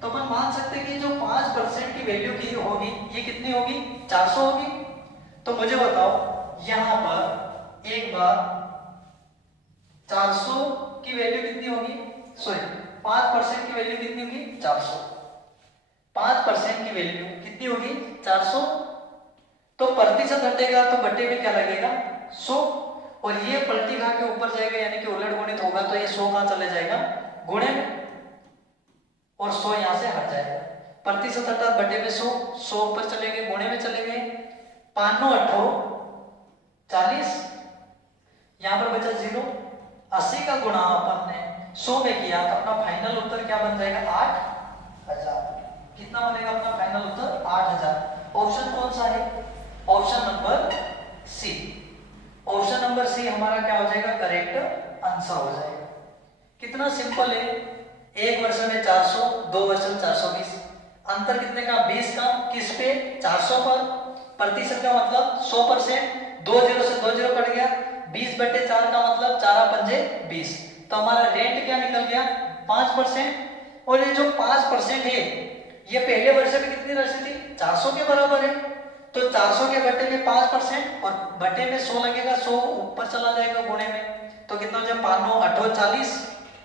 तो अपन मान सकते हैं कि जो 5% की वैल्यू की होगी ये कितनी होगी 400 होगी। तो मुझे बताओ यहाँ पर एक बार 400 की वैल्यू कितनी होगी, सॉरी 5% की वैल्यू कितनी होगी 400। 5% की वैल्यू कितनी होगी 400, तो प्रतिशत हटेगा तो बटे में क्या लगेगा 100, और ये पलटी खा के ऊपर जाएगा, यानी कि उलट गुणित होगा, तो ये 100 कहां चले जाएगा गुणे में, और 100 यहां से हट जाएगा। प्रतिशत हटा बटे में 100, 100 ऊपर चले गए, गुणे में चले गए, 5 8 40, यहां पर बचा 0। 80 का गुणा अपन ने 100 में किया, तो अपना फाइनल उत्तर क्या बन जाएगा 8000। कितना बनेगा अपना फाइनल उत्तर 8000। ऑप्शन कौन सा है, option number C. Option number C हमारा क्या हो जाएगा करेक्ट आंसर हो जाएगा। कितना सिंपल है, 1 वर्ष में 400, 2 वर्ष में 420, अंतर कितने का 20 का, किस पे 400 पर। प्रतिशत का मतलब 100%, 2 0 से 2 0 कट गया, 20/4 का मतलब 4 पंजे 20, तो हमारा रेट क्या निकल गया 5%। और ये जो 5% है ये पहले वर्ष में कितनी राशि थी 400 के बराबर है, तो 400 के बटे में 5% और बटे में 100 लगेगा, 100 ऊपर चला जाएगा गुणे में, तो कितना हो जाएगा 5 9 8 40,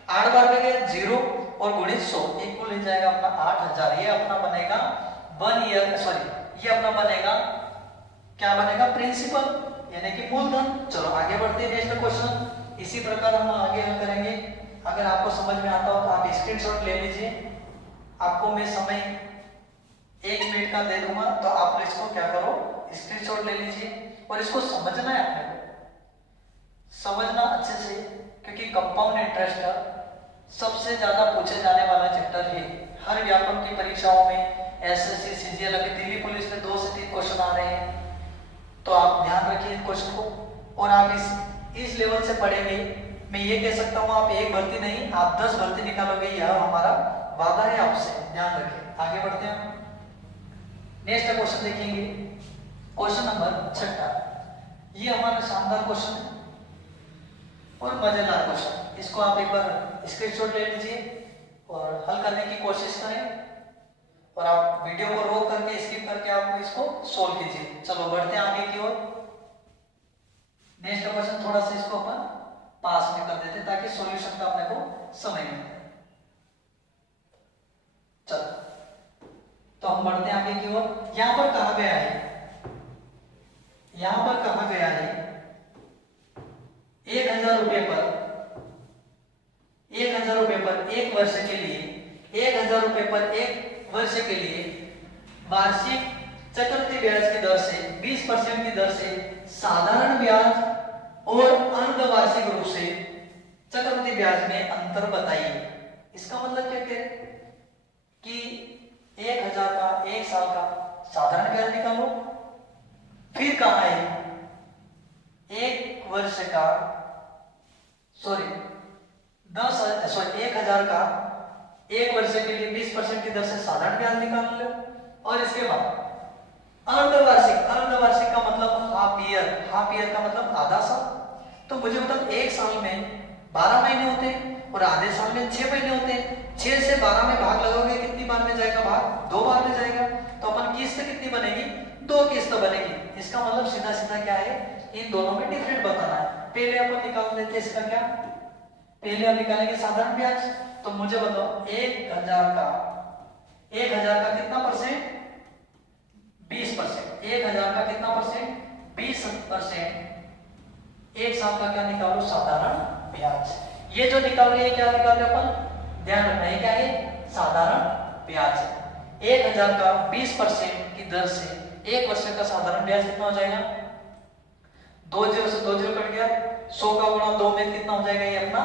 8 बार में गया 0 और गुणित 100 इक्वल हो जाएगा अपना 8000। ये अपना बनेगा 1 ईयर, सॉरी ये अपना बनेगा क्या बनेगा प्रिंसिपल यानी कि मूलधन। चलो आगे बढ़ते हैं नेक्स्ट क्वेश्चन। इसी प्रकार हम आगे हल करेंगे। अगर आपको समझ में आता हो तो आप स्क्रीनशॉट ले लीजिए। आपको मैं समय 1 मिनट का दे दूंगा तो आप इसको क्या करो स्क्रीनशॉट ले लीजिए और इसको समझना है आपने को समझना अच्छे से, क्योंकि कंपाउंड इंटरेस्ट सबसे ज्यादा पूछे जाने वाला चैप्टर है। हर व्यापक की परीक्षाओं में एसएससी सीजीएल अभी दिल्ली पुलिस में 2 से 3 क्वेश्चन आ रहे हैं, तो आप ध्यान रखिए इस क्वेश्चन को। और आप इस लेवल से पढ़ेंगे, मैं ये कह सकता हूँ आप 1 भर्ती नहीं आप 10 भर्ती निकालोगे, यह हमारा वादा है आपसे, ध्यान रखिए। आगे बढ़ते हैं, नेक्स्ट क्वेश्चन देखेंगे। क्वेश्चन नंबर 6, ये हमारा शानदार क्वेश्चन है और मजेदार क्वेश्चन। इसको आप एक बार स्क्रीनशॉट ले लीजिए और हल करने की कोशिश करें और आप वीडियो को रोक करके स्किप करके आप इसको सोल्व कीजिए। चलो बढ़ते हैं आगे की ओर। नेक्स्ट क्वेश्चन थोड़ा सा इसको अपन पास में कर देते ताकि सॉल्यूशन का अपने को समय मिले। चलो तो हम बढ़ते हैं आगे की ओर। यहां पर कहा गया है, यहां पर कहा गया है 1000 रुपए पर 1000 रुपए पर 1 वर्ष के लिए 1000 रुपए पर 1 वर्ष के लिए वार्षिक चक्रवृद्धि ब्याज की दर से 20% की दर से साधारण ब्याज और अर्धवार्षिक रूप से चक्रवृद्धि ब्याज में अंतर बताइए। इसका मतलब क्या कह कि 1000 का 1 साल का साधारण ब्याज निकालो, फिर कहा है 1 वर्ष का 1000 का 1 वर्ष के लिए 20% की दर से साधारण ब्याज निकाल लो, और इसके बाद अर्धवार्षिक का मतलब हाफ ईयर का मतलब आधा साल। तो मुझे मतलब 1 साल में 12 महीने होते हैं और आधे साल में 6 महीने होते हैं। 6 से 12 में भाग लगाओगे कितनी बार में जाएगा भाग? 2 बार में जाएगा। तो अपन किस्त कितनी बनेगी? 2 किस्त बनेगी। इसका मतलब सीधा सीधा क्या है, इन दोनों में डिफरेंट बताना है। पहले अपन निकाल देते हैं इसका क्या, पहले हम निकालेंगे साधारण ब्याज। तो मुझे बताओ 1000 का कितना परसेंट? 20%। 1000 का कितना परसेंट? 20%। 1 साल का क्या निकालो? साधारण ब्याज। ये जो निकाल रहे हैं क्या निकाल रहे अपन? ध्यान रखना है क्या है? साधारण ब्याज। 1000 का 20% की दर से 1 वर्ष का साधारण ब्याज कितना हो जाएगा? 2 0 से 2 0 कट गया। 100 का गुणा 2 में कितना हो जाएगा? ये अपना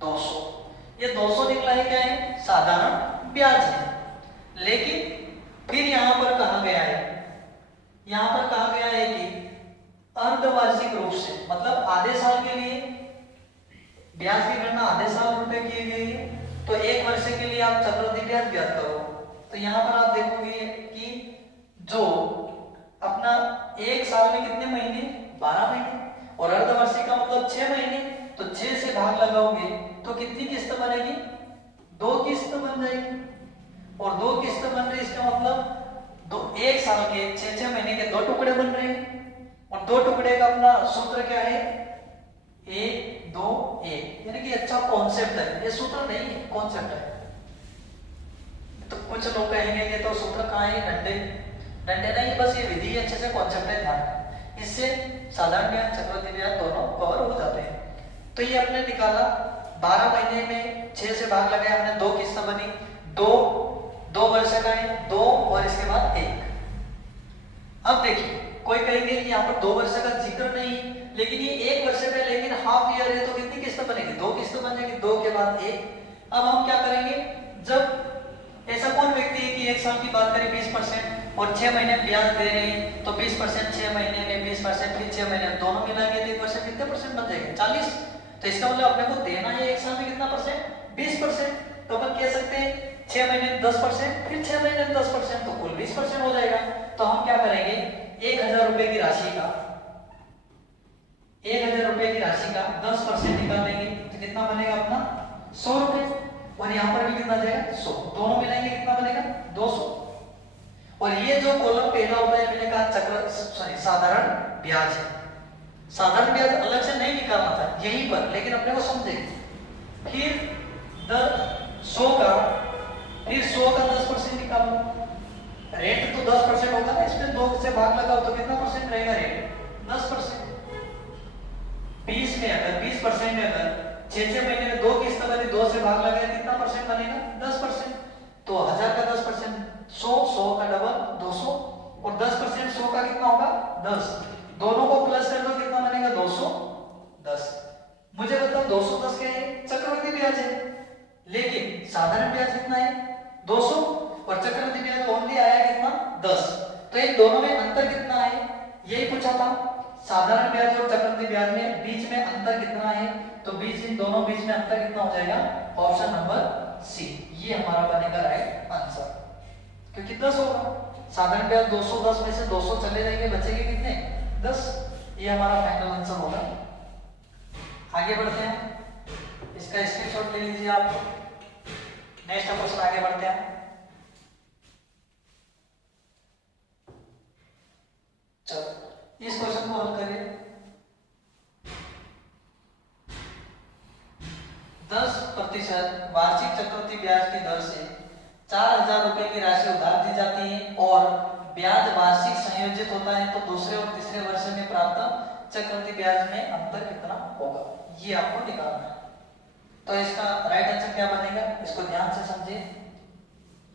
200। ये 200 निकला है क्या है? साधारण ब्याज है। लेकिन फिर यहां पर कहा गया है कि अर्धवार्षिक रूप से, मतलब आधे साल के लिए ब्याज की गणना आधे साल रुपए की गई है। तो 1 वर्ष के लिए आप चक्रवृद्धि ब्याज ज्ञात करो। तो यहां पर आप देखोगे कि जो अपना 1 साल में कितने महीने? 12 महीने, और अर्धवार्षिक का मतलब 6 महीने। तो 6 से भाग लगाओगे तो कितनी किस्त बनेगी? 2 किस्त बन जाएगी। और 2 किस्त बन रही, इसका मतलब 1 साल के 6 महीने के 2 टुकड़े बन रहे हैं। और 2 टुकड़े का अपना सूत्र क्या है? 1 2 1, यानी कि अच्छा कॉन्सेप्ट है। ये सूत्र नहीं है, कॉन्सेप्ट है। तो कुछ लोग कहेंगे कि तो सूत्र कहाँ है? डंडे नहीं, बस ये विधि अच्छे से कॉन्सेप्ट है, ध्यान। इससे साधारण ब्याज चक्रवृद्धि ब्याज दोनों कवर हो जाते हैं। तो ये अपने निकाला 12 महीने में 6 से भाग लगाया हमने, 2 किस्त बनी। 2 वर्ष का है 2 और इसके बाद 1। अब देखिए कोई कहेंगे कि यहाँ पर 2 वर्ष का जिक्र नहीं, लेकिन ये 1 वर्ष का, लेकिन हाफ ईयर है तो कितनी किस्त बनेगी? 2 किस्त बन जाएगी, 2 के बाद 1। अब हम क्या करेंगे, जब ऐसा कौन व्यक्ति है कि 1 साल की बात करें 20% और 6 महीने ब्याज दे रहे हैं, तो 20% 6 महीने में 20% फिर 6 महीने दोनों मिलाएंगे तो 1 वर्ष कितने परसेंट बन जाएंगे? 40। तो इसका मतलब अपने को देना है 1 साल में कितना परसेंट? 20%। तो अपन कह सकते हैं 6 महीने में 10%, फिर 6 महीने में 10%, तो कुल 20% हो जाएगा। तो हम क्या करेंगे, 1000 रुपए की राशि का 10% निकाल लेंगे तो कितना बनेगा अपना? 100 रुपए। और यहाँ पर भी कितना जाएगा? 100। दोनों मिलाएंगे कितना बनेगा? 200। और ये जो कॉलम पहला होता है, मैंने कहा साधारण ब्याज है। साधारण ब्याज अलग से नहीं निकालना था यहीं पर, लेकिन अपने को समझे। फिर 100 का 10% निकालो। रेट तो 10% होगा ना, इसमें 2 से भाग लगाओ तो कितना परसेंट रहेगा रेट? 10%। 20 में अगर 20% में अगर 6 महीने में 2 किस्त बने, 2 से भाग लगाए कितना परसेंट बनेगा? 10%। तो 1000 का 10%, 100 का डबल 200, और 10% 100 का कितना होगा? 10। दोनों को प्लस कर दो, कितना बनेगा? 210। मुझे बताओ 210 क्या है? चक्रवृद्धि ब्याज है। लेकिन साधारण ब्याज कितना है? 200, और चक्रवृद्धि ब्याज ओनली आया कितना? 10। तो इन दोनों में अंतर कितना है यही पूछा था। साधारण ब्याज और चक्रवृद्धि ब्याज में बीच में अंतर कितना है? तो इन दोनों बीच में अंतर कितना हो जाएगा? ऑप्शन नंबर सी, ये हमारा बनेगा राइट आंसर, क्योंकि 10 होगा। साधारण ब्याज 210 में से 200 चले जाएंगे, बचेंगे कितने? 10। ये हमारा फाइनल आंसर होगा। आगे बढ़ते हैं, इसका स्क्रीनशॉट ले लीजिए आप। नेक्स्ट क्वेश्चन आगे बढ़ते हैं। चलो इस क्वेश्चन को हल करिए। 10% वार्षिक चक्रवृद्धि ब्याज की दर से 4000 रुपए की राशि उधार दी जाती है और ब्याज वार्षिक संयोजित होता है, तो दूसरे और तीसरे वर्ष में प्राप्त चक्रवृद्धि ब्याज में अंतर कितना होगा, ये आपको निकालना है। तो इसका राइट आंसर क्या बनेगा? इसको ध्यान से समझिए।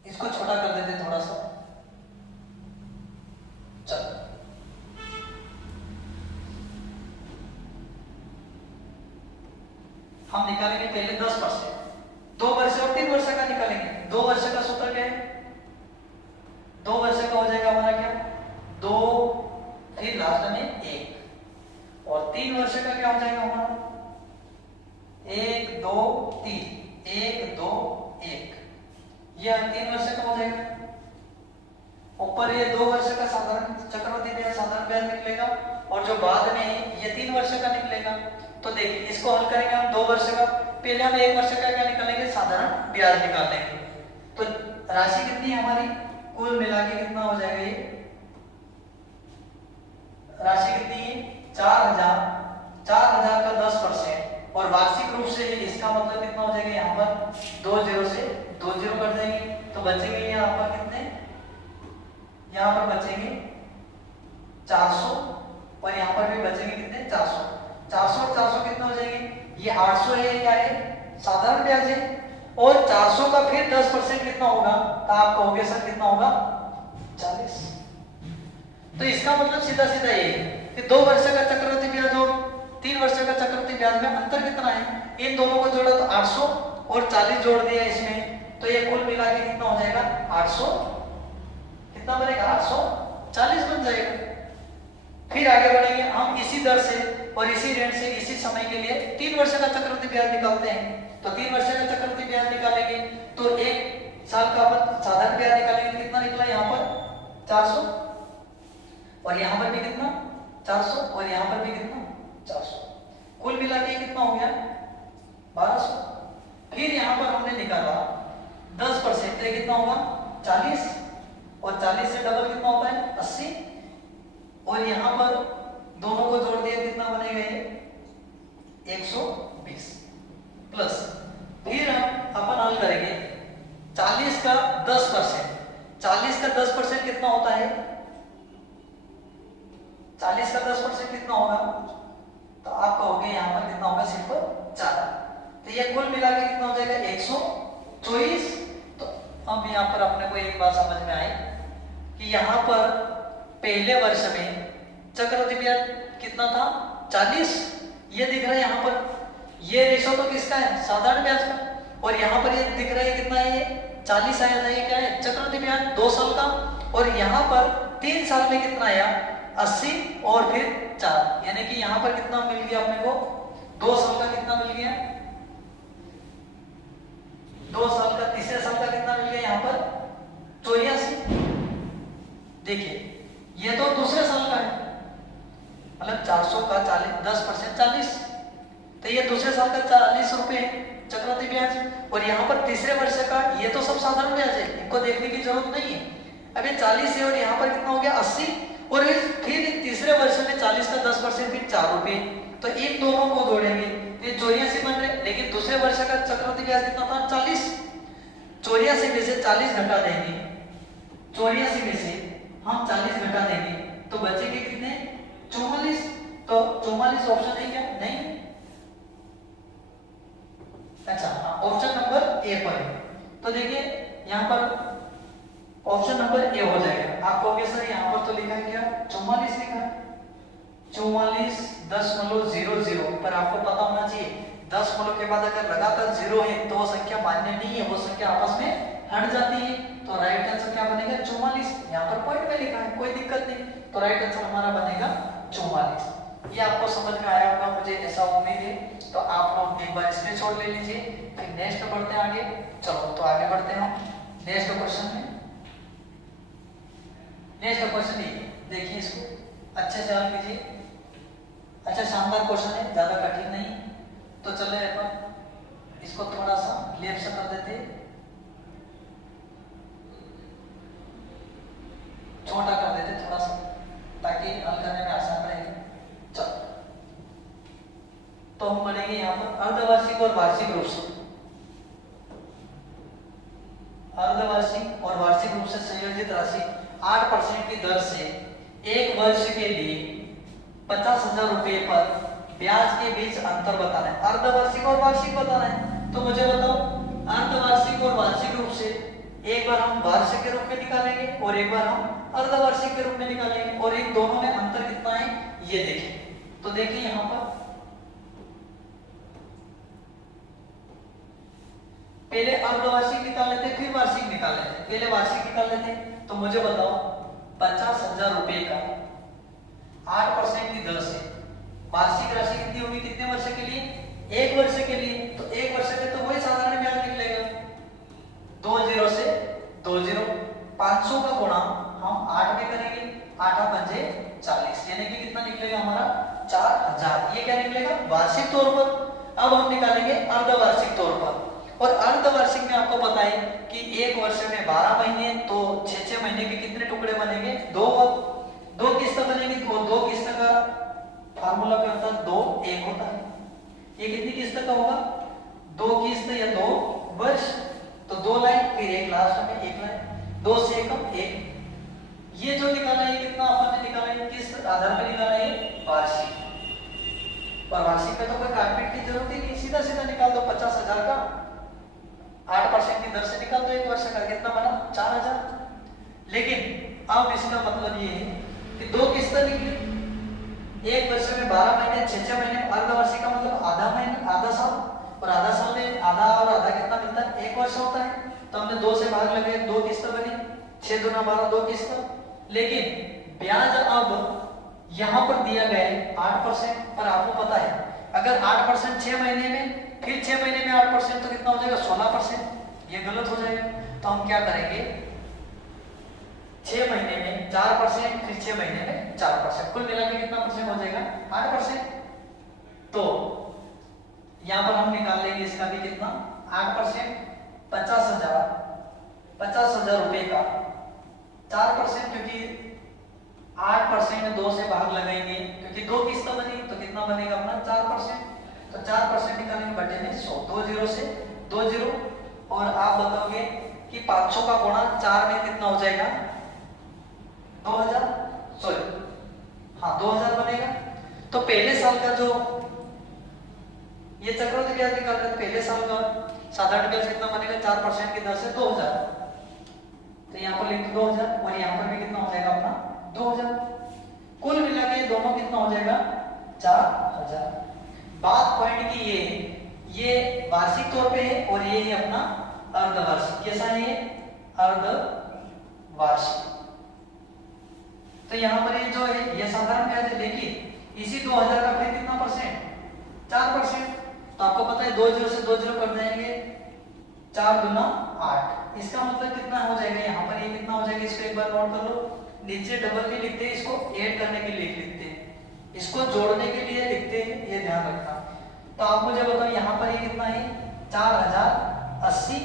इसको छोटा कर देते थोड़ा सा। चलो हम निकालेंगे पहले 10%। 2 वर्ष और 3 वर्ष का निकालेंगे। 2 वर्ष का सूत्र क्या है? 2 वर्ष का हो जाएगा हमारा क्या? 2, फिर लास्ट में 1, और 3 वर्ष का क्या हो जाएगा हमारा? 1 2 3, 1 2 1, ये 3 वर्ष का हो जाएगा। ऊपर ये 2 वर्ष का साधारण चक्रवृद्धि ब्याज साधारण ब्याज निकलेगा, और जो बाद में है ये 3 वर्ष का निकलेगा। तो देखिए इसको हल करेंगे हम 2 वर्ष का। पहले हम 1 वर्ष का क्या निकालेंगे? साधारण ब्याज निकाल लेंगे। तो राशि कितनी है हमारी? कुल मिला के कितना हो जाएगा? ये राशि कितनी है? 4000। 4000 का 10%, और वार्षिक रूप से इसका मतलब कितना हो जाएगा? यहाँ पर 2 0 से 2 0 कर देंगे, तो बचेंगे यहाँ पर कितने? यहाँ पर बचेंगे 400, और यहाँ पर भी बचेंगे कितने? 400। 400 और 400 कितना हो जाएंगे? ये 800 है, क्या है? साधारण ब्याज है। और 400 का फिर 10% कितना होगा? तो आप कहोगे सर कितना होगा? 40। तो इसका मतलब सीधा सीधा ये कि 2 वर्ष का चक्रवृद्धि ब्याज और 3 वर्ष का चक्रवृद्धि ब्याज में अंतर कितना है? इन दोनों को जोड़ा तो 800 और 40 जोड़ दिया इसमें, तो ये कुल मिला के कितना हो जाएगा? 800 कितना बनेगा? 840 बन जाएगा। फिर आगे बढ़ेंगे हम इसी दर से और इसी रेट से इसी समय के लिए 3 वर्ष का चक्रवृद्धि ब्याज निकालते हैं। तो 3 वर्ष का चक्रवृद्धि ब्याज निकालेंगे तो 1 साल का अपन साधारण ब्याज निकालेंगे, कितना निकला यहाँ पर? 400, और यहाँ पर भी कितना? 400, और यहाँ पर भी कितना? 400, कुल मिला के कितना हो गया? 1200। फिर यहाँ पर हमने निकाला 10%, तो कितना होगा? 40, और 40 से डबल कितना होता है? 80, और यहाँ पर दोनों को जोड़ दिया कितना बनेगा? ये 120 प्लस, फिर हम अपन हल करेंगे 40 का 10%। 40 का 10% कितना होता है? 40 का 10% कितना होगा? तो आप कहोगे यहाँ पर कितना होगा? सिर्फ 4। तो ये कुल मिला के कितना हो जाएगा? 124। तो अब यहाँ पर अपने को एक बात समझ में आई कि यहाँ पर पहले वर्ष में चक्रवृद्धि ब्याज कितना था? 40। ये दिख रहा है यहाँ पर, ये रेशो तो किसका है? साधारण ब्याज का। और यहाँ पर ये दिख रहा है कितना है? ये 40 आया था। ये क्या है? चक्रवृद्धि ब्याज 2 साल का। और यहाँ पर 3 साल में कितना आया? 80, और फिर 4, यानी कि यहाँ पर कितना मिल गया अपने को? 2 साल का कितना मिल गया? 2 साल का, तीसरे साल का कितना मिल गया यहाँ पर? 84। देखिए ये तो दूसरे साल का है, मतलब 400 का 10% 40, तो ये दूसरे साल का 40 रुपए चक्रवृद्धि ब्याज। और यहाँ पर तीसरे वर्ष का ये तो सब साधारण ब्याज है, इनको देखने की जरूरत नहीं है। अब ये 40 है और यहाँ पर कितना हो गया? 80, और फिर तीसरे वर्ष में 40 का 10% फिर 4 रुपए, तो इन दोनों को जोड़ेंगे तो ये 84 बन रहे। लेकिन दूसरे वर्ष का चक्रवृद्धि ब्याज कितना था? 40। 84 में से 40 घटा देंगे, 84 में से हम 40 घटा देंगे तो बचेंगे कितने? 44। तो 44 ऑप्शन है क्या? नहीं। अच्छा, ऑप्शन नंबर ए पर है। तो देखिए यहाँ पर ऑप्शन नंबर ए हो जाएगा। आप कहोगे सर यहाँ पर तो लिखा है क्या? 44 लिखा है। 44.00, पर आपको पता होना चाहिए 10 के बाद अगर लगातार 0 है तो वो संख्या मान्य नहीं है, वो संख्या आपस में हट जाती है। तो राइट आंसर क्या बनेगा? 44। यहाँ पर पॉइंट में लिखा है, कोई दिक्कत नहीं। तो राइट आंसर हमारा बनेगा 44। ये आपको समझ में आया होगा, मुझे ऐसा उम्मीद है। तो आप लोग एक बार स्क्रीनशॉट ले लीजिए, फिर नेक्स्ट बढ़ते हैं आगे। चलो तो आगे बढ़ते हैं नेक्स्ट क्वेश्चन में। नेक्स्ट क्वेश्चन देखिए, इसको अच्छे से हल कीजिए। अच्छा शानदार क्वेश्चन है, ज्यादा कठिन नहीं। तो चलो अपन इसको थोड़ा सा लेफ्ट से कर देते, छोटा कर देते थोड़ा सा, ताकि हल करने में आसान रहेगा। चलो तो हम पढ़ेंगे यहाँ पर अर्धवार्षिक और वार्षिक रूप से। अर्धवार्षिक और वार्षिक रूप से संयोजित राशि 8% की दर से एक वर्ष के लिए 50,000 रुपए पर ब्याज के बीच अंतर बताना है। अर्धवार्षिक और वार्षिक बताना है। तो मुझे बताओ अर्धवार्षिक और वार्षिक रूप से एक बार हम वार्षिक के रूप में निकालेंगे और एक बार हम अर्धवार्षिक के रूप में निकालेंगे, और इन दोनों में अंतर कितना है ये देखिए। तो देखिए यहाँ पर पहले अर्धवार्षिक निकाल लेते, फिर वार्षिक निकाल लेते। पहले वार्षिक निकाल लेते। तो मुझे बताओ 50,000 रुपए का 8% की दर से वार्षिक राशि कितनी होगी? कितने वर्ष के लिए? एक वर्ष के लिए। तो एक वर्ष में तो वही साधारण ब्याज निकलेगा, 2 0 से 2 0। 500 का गुणा हम 8 में करेंगे, 8 पंजे 40, यानी कि कितना निकलेगा हमारा? 4000। ये क्या निकलेगा? वार्षिक तौर पर। अब हम निकालेंगे अर्धवार्षिक तौर पर। और अर्धवार्षिक में आपको पता है कि एक वर्ष में 12 महीने, तो 6-6 महीने के कितने टुकड़े बनेंगे? 2 किस्त बनेगी। और 2 किस्त का फार्मूला क्या होता है? 2 1 होता है। ये कितनी किस्त का होगा? 2 किस्त या 2 वर्ष। तो 2 लाइन, फिर एक लास्ट में 1 लाइन, 2 से 1। ये जो निकाला है कितना अपन ने निकाला है? किस आधार पर निकाला है? वार्षिक। और वार्षिक में तो कोई काटपीट की जरूरत ही नहीं, सीधा सीधा निकाल दो। 50,000 का 8% की दर से निकाल दो एक वर्ष का, कितना बना? 4000। लेकिन अब इसका मतलब ये है कि 2 किस्त निकली। एक वर्ष में 12 महीने, 6-6 महीने। अर्धवार्षिक का मतलब आधा महीना, आधा साल। और आधा साल में आधा और आधा कितना मिलता है? 1 वर्ष होता है। तो हमने 2 से भाग लगे, 2 किस्त बनी, 6 दूना 12, 2 किस्त। लेकिन ब्याज अब यहाँ पर दिया गया है 8%, पर आपको पता है अगर 8% 6 महीने में, फिर 6 महीने में 8%, तो कितना हो जाएगा? 16%। ये गलत हो जाएगा। तो हम क्या करेंगे? 6 महीने में 4%, फिर 6 महीने में 4%, कुल मिला के कितना परसेंट हो जाएगा? 8%। तो यहां पर हम निकाल लेंगे इसका भी कितना? 8%। 50,000 रुपए का 4%, क्योंकि 8% में 2 से भाग लगाएंगे, क्योंकि 2 किस्त बनी, तो कितना बनेगा अपना? 4%। तो 4% निकालेंगे बटे में 100, 2 0 से 2 0। और आप बताओगे कि 500 का गुणा 4 में कितना हो जाएगा? 2000, सॉरी हाँ 2000 बनेगा। तो पहले साल का जो ये चक्रवृद्धि ब्याज निकाल रहे थे, पहले साल का साधारण ब्याज कितना बनेगा? 4% की दर से 2000। तो यहाँ पर लिख 2000, और यहाँ पर भी कितना हो जाएगा अपना? 2000। कुल मिला के दोनों कितना हो जाएगा? 4000। बात पॉइंट की ये वार्षिक तौर पे है, और ये है अपना अर्धवार्षिक। कैसा है ये? अर्धवार्षिक। तो यहाँ पर ये जो है ये साधारण ब्याज है, लेकिन इसी 2000 का फिर कितना परसेंट? 4%। तो आपको पता है 2 0 से 2 0 कर देंगे, 4 दूना 8। इसका मतलब कितना हो जाएगा? यहाँ पर ये कितना हो जाएगा? इसको एक बार नोट कर लो। नीचे डबल भी लिखते हैं, इसको ऐड करने के लिए लिखते हैं, इसको जोड़ने के लिए लिखते हैं, ये ध्यान रखना। तो आप मुझे बताओ यहाँ पर ये कितना है? 4080।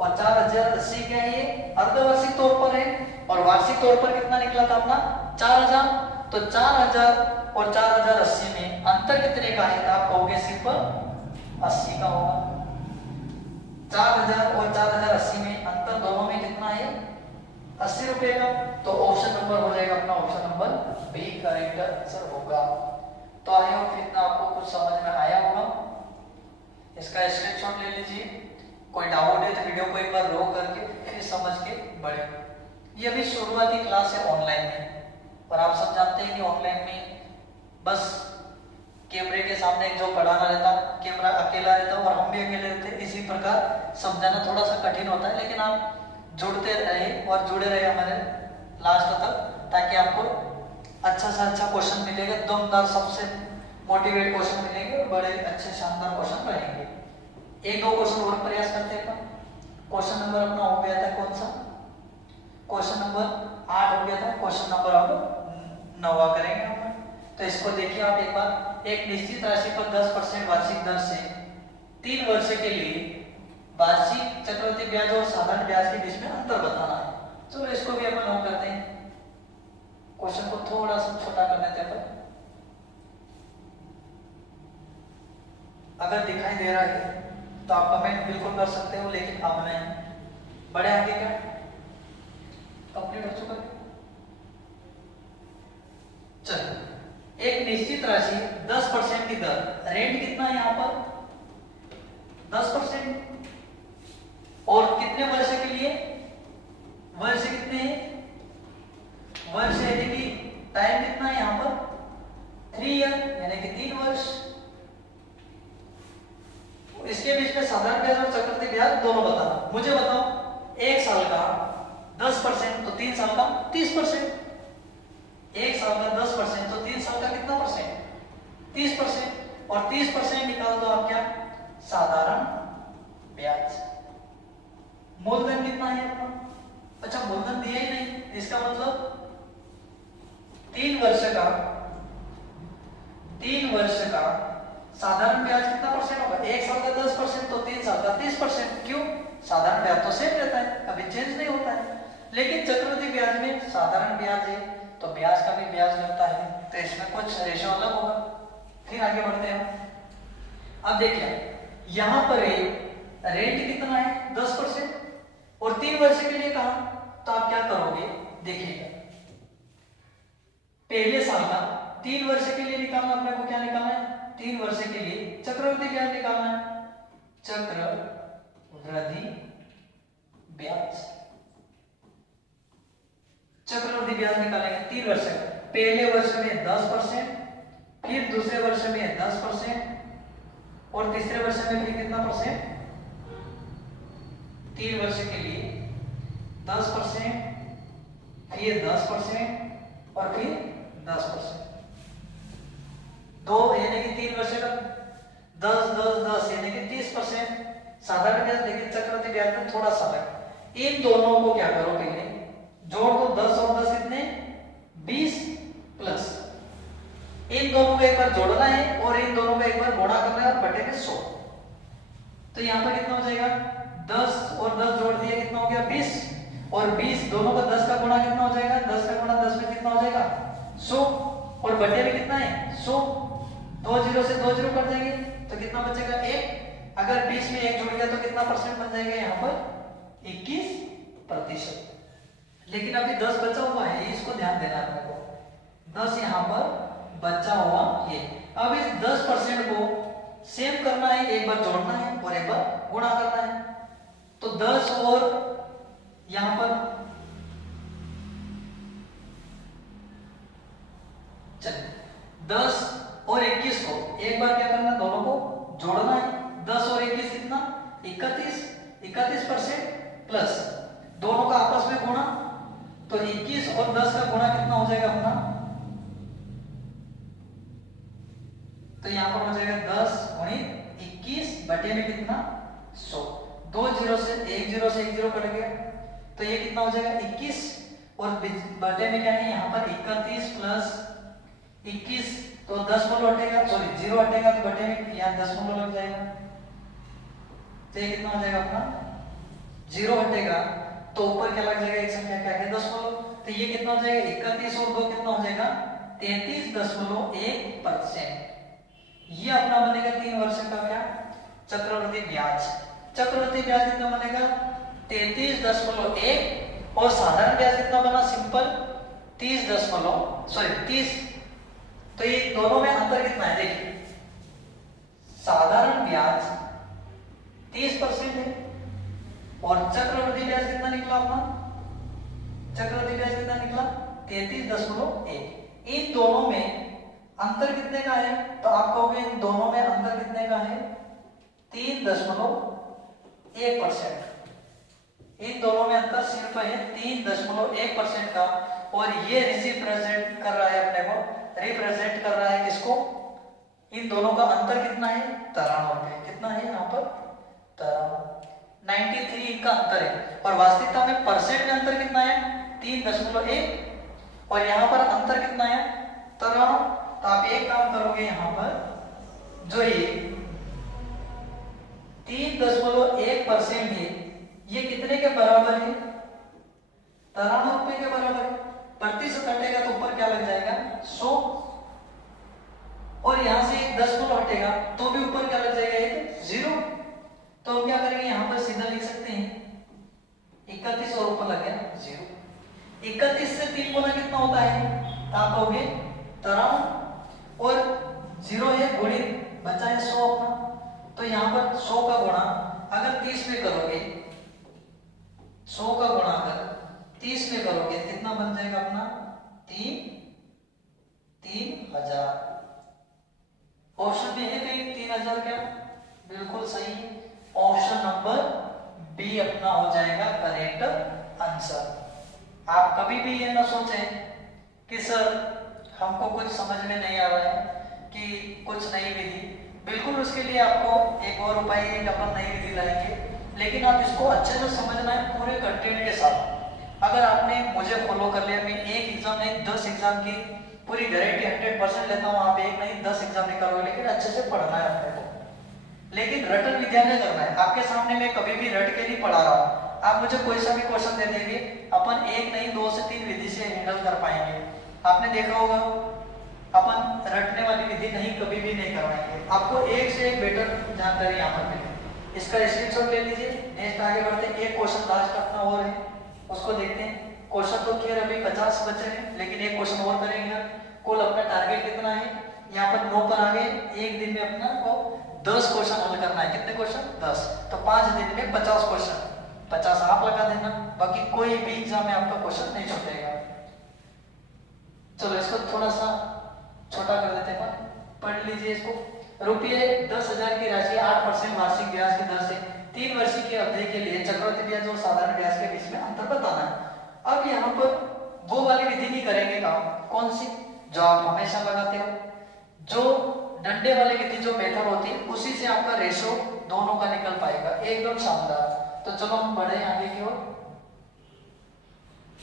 और 4080 क्या है? ये अर्धवार्षिक तौर पर है। और वार्षिक तौर पर कितना निकला था अपना? 4000, तो 4000 और 4080 में अंतर कितने का है? आप कहोगे सिर्फ 80 का होगा। 4000 और 4080 में अंतर दोनों में कितना है? 80 रुपए का। तो ऑप्शन नंबर हो जाएगा अपना option number B correct answer होगा। तो आई होप इतना आपको कुछ समझ में आया होगा। इसका स्क्रीनशॉट ले लीजिए। कोई डाउट है तो वीडियो को एक बार रोक करके फिर समझ के बढ़े। ये अभी शुरुआती क्लास है ऑनलाइन में, और आप सब जानते हैं कि ऑनलाइन में बस कैमरे के सामने जो पढ़ाना रहता, कैमरा अकेला रहता और हम भी अकेले रहते, इसी प्रकार समझाना थोड़ा सा कठिन होता है। लेकिन आप जुड़ते रहे और जुड़े रहे हमारे लास्ट तक, ताकि आपको अच्छा से अच्छा क्वेश्चन मिलेगा, दमदार सबसे मोटिवेट क्वेश्चन मिलेंगे और बड़े अच्छे शानदार क्वेश्चन रहेंगे। एक दो क्वेश्चन और प्रयास करते हैं। क्वेश्चन नंबर अपना हो गया था कौन सा? क्वेश्चन नंबर 8 हो गया था। क्वेश्चन नंबर अब 9 करेंगे हम। तो इसको देखिए आप एक बार। एक निश्चित राशि पर 10% वार्षिक दर से 3 वर्ष के लिए वार्षिक चक्रवृद्धि ब्याज और साधारण ब्याज के बीच में अंतर बताना है। चलो इसको भी अपन नोट करते हैं। क्वेश्चन को थोड़ा सा छोटा कर देते हैं। अगर दिखाई दे रहा है तो आप कमेंट बिल्कुल कर सकते हो, लेकिन अब नहीं। बड़े आगे क्या कंप्लीट हो चुका है? चलो, एक निश्चित राशि 10% की दर, रेट कितना है यहाँ पर? 10%। और कितने वर्ष के लिए? वर्ष कितने हैं? वर्ष यानी कि टाइम कितना है यहाँ पर? 3 ईयर यानी कि 3 वर्ष। इसके बीच में साधारण ब्याज और चक्रवृद्धि ब्याज दोनों बताना। मुझे बताओ, 1 साल का 10% तो 3 साल का 30%। 1 साल का 10% तो 3 साल का कितना परसेंट? 30%। और 30% निकाल दो आप क्या? साधारण ब्याज। मूलधन कितना है अपना? अच्छा, मूलधन दिया ही नहीं, इसका मतलब 3 वर्ष का साधारण ब्याज कितना परसेंट होगा? 1 साल का 10% तो 3 साल का 30%। क्यों? साधारण ब्याज तो सेम रहता है, कभी चेंज नहीं होता है। लेकिन चक्रवृद्धि ब्याज में साधारण ब्याज है तो ब्याज का भी ब्याज लगता है, तो इसमें कुछ रेशो अलग होगा। फिर आगे बढ़ते हैं। अब देखिए यहां पर रेट कितना है? 10% और 3 वर्ष के लिए कहा, तो आप क्या करोगे? देखिएगा, पहले साल का 3 वर्ष के लिए निकालना, अपने को क्या निकालना है? 3 वर्ष के लिए चक्रवृद्धि ब्याज निकालना है। चक्रवृद्धि ब्याज, चक्रवृद्धि ब्याज निकालेंगे 3 वर्ष का। पहले वर्ष में 10%, फिर दूसरे वर्ष में 10% और तीसरे वर्ष में फिर कितना परसेंट? 3 वर्ष के लिए 10%, फिर 10% और फिर 10%। दो यानी कि 3 वर्ष का 10 10 10 यानी कि 30% साधारण ब्याज, लेकिन चक्रवृद्धि ब्याज में थोड़ा सा अलग। इन दोनों को क्या करो, पहले जोड़ दो। 10 और 10 कितने? 20 प्लस इन दोनों को एक बार जोड़ना है और इन दोनों को एक बार गुणा करना है और बटे में 100। तो यहाँ पर कितना हो जाएगा? 10 और 10 जोड़ दिया, कितना हो गया? 20। और 20 दोनों का 10 का गुणा कितना हो जाएगा? 10 का गुणा 10 में कितना हो जाएगा? 100। और बटे में कितना है? 100। 2 जीरो से 2 जीरो कट जाएंगे तो कितना बचेगा? 1। अगर 20 में 1 जुड़ गया तो कितना परसेंट बन जाएगा यहाँ पर? 21%। लेकिन अभी 10 बचा हुआ है, इसको ध्यान देना है अपने को। 10 यहाँ पर बचा हुआ है। अब इस 10% को सेम करना है, एक बार जोड़ना है और एक बार गुणा करना है। तो 10 और यहाँ पर चलिए 10 और 21 को एक बार क्या करना है? दोनों को जोड़ना है। 10 और 21 कितना? 31% प्लस दोनों का आपस में गुणा, तो 21 और 10 का गुणा कितना हो जाएगा अपना? तो यहां पर हो जाएगा 10 गुणित 21 बटे में कितना? 100। 2 जीरो से 1 जीरो कट गया तो ये कितना हो जाएगा? 21 और बटे में क्या है यहाँ पर? 31 प्लस 21, तो 10 मोल हटेगा, सॉरी 0 हटेगा तो बटे में यहाँ 10 मोल लग जाएगा। तो ये कितना हो जाएगा अपना? 0 हटेगा तो ऊपर क्या लग जाएगा? एक संख्या क्या है? 10 मोल। तो ये कितना हो जाएगा 31 और 2 कितना हो जाएगा 33.1%। ये अपना बनेगा 3 वर्ष का क्या चक्रवृद्धि ब्याज। चक्रवृद्धि ब्याज कितना बनेगा 33.1 और साधारण ब्याज कितना बना सिंपल 30। तो ये दोनों में अंतर कितना है देखिए, साधारण ब्याज 30% है और चक्रवृद्धि ब्याज कितना निकला अपना, चक्रवृद्धि ब्याज कितना निकला 33.1। इन दोनों में अंतर कितने का है, तो आप कहोगे इन दोनों में अंतर कितने का है 3.1%। इन दोनों में अंतर सिर्फ है 3.1% का और ये रिप्रेजेंट कर रहा है अपने को, रिप्रेजेंट कर रहा है किसको, इन दोनों का अंतर कितना है 93 कितना है यहाँ पर 93 इनका अंतर है और वास्तविकता में परसेंट में अंतर कितना है 3.1 और यहाँ पर अंतर कितना है 93। तो आप एक काम करोगे यहाँ पर जो ये 3.1% है ये कितने के बराबर है 93 रुपए के बराबर है। प्रतिशत हटेगा तो ऊपर क्या लग जाएगा 100 और यहां से 10 हटेगा तो भी ऊपर क्या लग जाएगा 0। तो हम क्या करेंगे यहाँ पर सीधा लिख सकते हैं 31 और ऊपर लग गया 0। 31 से 3 गुना कितना होता है तो आप कहोगे 93 और 0 है गुणित बचा है 100 अपना। तो यहाँ पर 100 का गुणा अगर 30 में करोगे 100 का गुणा अगर 30 में करोगे कितना बन जाएगा अपना 3000। ऑप्शन में है कहीं 3000 क्या बिल्कुल सही है, ऑप्शन नंबर बी अपना हो जाएगा करेक्ट आंसर। आप कभी भी ये ना सोचें कि सर हमको कुछ समझ में नहीं आ रहा है कि कुछ नई विधि, बिल्कुल उसके लिए आपको एक और उपाय है कि अपन नई विधि लाएंगे, लेकिन आप इसको अच्छे से समझना है पूरे कंटेंट के साथ। अगर आपने मुझे फॉलो कर लिया, मैं एक एग्जाम नहीं 10 एग्जाम की पूरी गारंटी 100% लेता हूँ, आप एक नहीं 10 एग्जाम निकालोगे, लेकिन अच्छे से पढ़ना है अपने को, लेकिन रटन विद्या नहीं करना है। आपके सामने मैं कभी भी रट के नहीं पढ़ा रहा हूँ, आप मुझे कोई सा भी क्वेश्चन दे देंगे अपन एक नहीं 2 से 3 विधि से हैंडल कर पाएंगे। आपने देखा होगा अपन रटने वाली विधि नहीं कभी भी नहीं करवाएंगे, आपको एक से एक बेटर जानकारी यहाँ पर मिलेगी। इसका स्क्रीनशॉट ले लीजिए, नेक्स्ट आगे बढ़ते हैं। एक क्वेश्चन लास्ट अपना और है उसको देखते हैं। क्वेश्चन तो क्लियर अभी 50 बचे हैं, लेकिन एक क्वेश्चन और करेंगे। कुल अपना टारगेट कितना है यहाँ पर 9 पर आ गए, एक दिन में अपना को 10 क्वेश्चन हल करना है। कितने क्वेश्चन 10, तो 5 दिन में 50 क्वेश्चन, 50 आप लगा देना, बाकी कोई भी एग्जाम में आपका क्वेश्चन नहीं छूटेगा। चलो इसको थोड़ा सा छोटा कर देते हैं, पढ़ लीजिए इसको। रुपये 10,000 की राशि 8% वार्षिक ब्याज की दर से 3 वर्ष की अवधि के लिए चक्रवृद्धि ब्याज और साधारण ब्याज के बीच में अंतर बताना है। अब यहाँ पर वो वाली विधि नहीं करेंगे काम, कौन सी जो आप हमेशा लगाते हो, जो डंडे वाली विधि जो मेथड होती है उसी से आपका रेशो दोनों का निकल पाएगा एकदम शानदार। तो चलो हम बढ़े आगे की ओर।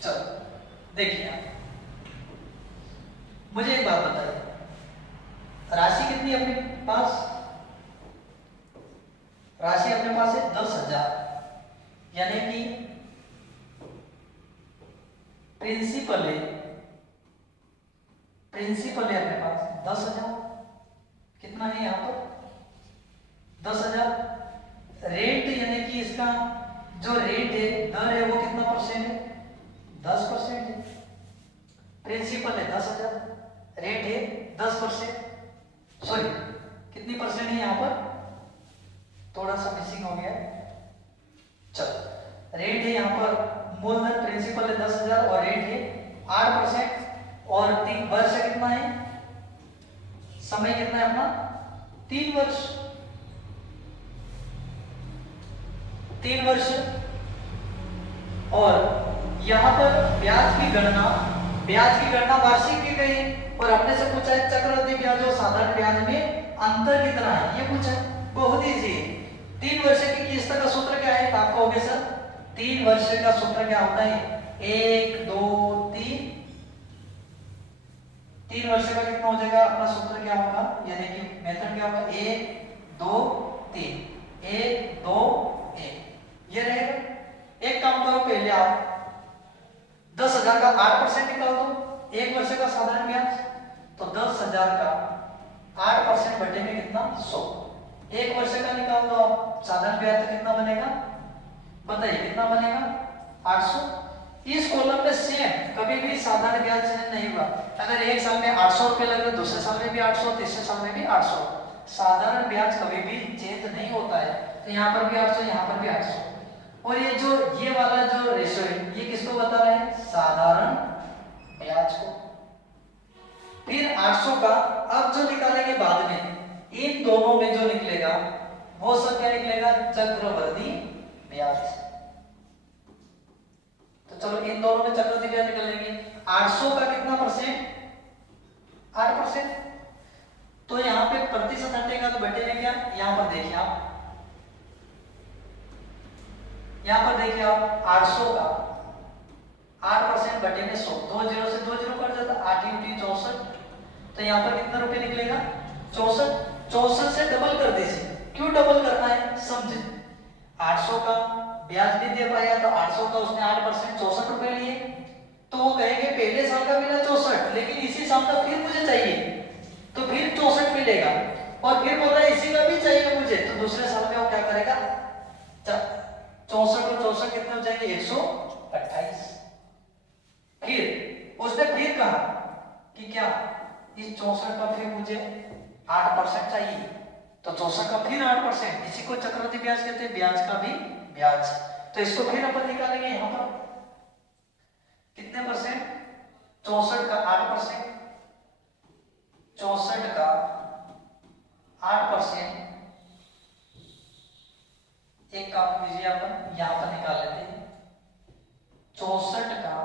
चलो देखिए मुझे एक बात बताइए, राशि कितनी अपने पास, राशि अपने पास है 10,000, यानी कि प्रिंसिपल है अपने पास 10,000। कितना है यहाँ पर 10,000। रेट यानी कि इसका जो रेट है दर है वो कितना परसेंट है 10% है। प्रिंसिपल है 10,000, रेट है 10%, सॉरी कितनी परसेंट है यहाँ पर, थोड़ा सा मिसिंग हो गया। चलो रेट है यहाँ पर मूलधन प्रिंसिपल है 10,000 और रेट है 8% और 3 वर्ष कितना है, समय कितना है अपना 3 वर्ष, 3 वर्ष। और यहाँ पर ब्याज की गणना वार्षिक की गई है और अपने से पूछा है चक्रवृद्धि ब्याज और साधारण ब्याज में अंतर कितना है, ये पूछा है। बहुत इजी है। 3 वर्ष की किस्त का सूत्र क्या है, आप कहोगे सर 3 वर्ष का सूत्र क्या होता है 1 2 3। 3 वर्ष का कितना हो जाएगा अपना सूत्र क्या होगा, यानी कि मेथड क्या होगा 1 2 3 1 2 1 ये रहेगा। एक काम करो, पहले आप 10,000 का 8% निकाल दो, एक वर्ष का साधारण ब्याज, तो 10,000 का 8% बटे में कितना 100। एक वर्ष का निकाल दो आप साधारण ब्याज, तो कितना बनेगा बताइए, कितना बनेगा 800। इस कॉलम में सेम कभी भी साधारण ब्याज चेंज नहीं हुआ। अगर एक साल में 800 रुपए लगे, दूसरे साल में भी 800, तीसरे साल में भी 800। साधारण ब्याज कभी भी चेंज नहीं होता है। तो यहाँ पर भी 800, यहाँ पर भी 800। और ये वाला जो रेशो है, ये किसको बता रहे हैं, साधारण ब्याज को। फिर 800 का अब जो निकालेंगे बाद में, इन दोनों में जो निकलेगा वो सब क्या निकलेगा, चक्रवृद्धि ब्याज। तो चलो इन दोनों में चक्रवृद्धि ब्याज निकालेंगे। 800 का कितना परसेंट, 8%। तो यहाँ पे प्रतिशत हटेगा तो बटे में क्या, यहाँ पर देखिए आप, यहाँ पर देखिए आप 800 का 8% बटे में 100, 2 0 से 2 0 कट जाता, 8 × 64। तो यहाँ पर कितना रुपए निकलेगा 64। 64 से डबल कर दीजिए। क्यों डबल करना है समझे, 800 का ब्याज नहीं दे पाया तो 800 का उसने 8% 64 रुपए लिए, तो वो कहेंगे पहले साल का मिला 64, लेकिन इसी साल का फिर मुझे चाहिए, तो फिर 64 मिलेगा। और फिर बोल रहा है इसी का भी चाहिए मुझे, तो दूसरे साल में वो क्या करेगा, 64 और 64 कितने हो जाएंगे 128। फिर उसने फिर कहा कि क्या इस 64 का फिर मुझे 8% चाहिए, तो 64 का फिर 8%, इसी को चक्रवृद्धि ब्याज कहते हैं, ब्याज का भी ब्याज। तो इसको फिर अपन निकालेंगे यहां पर कितने परसेंट, 64 का 8%, 64 का 8%। एक काम कीजिए अपन यहां पर निकाल लेते हैं, 64 का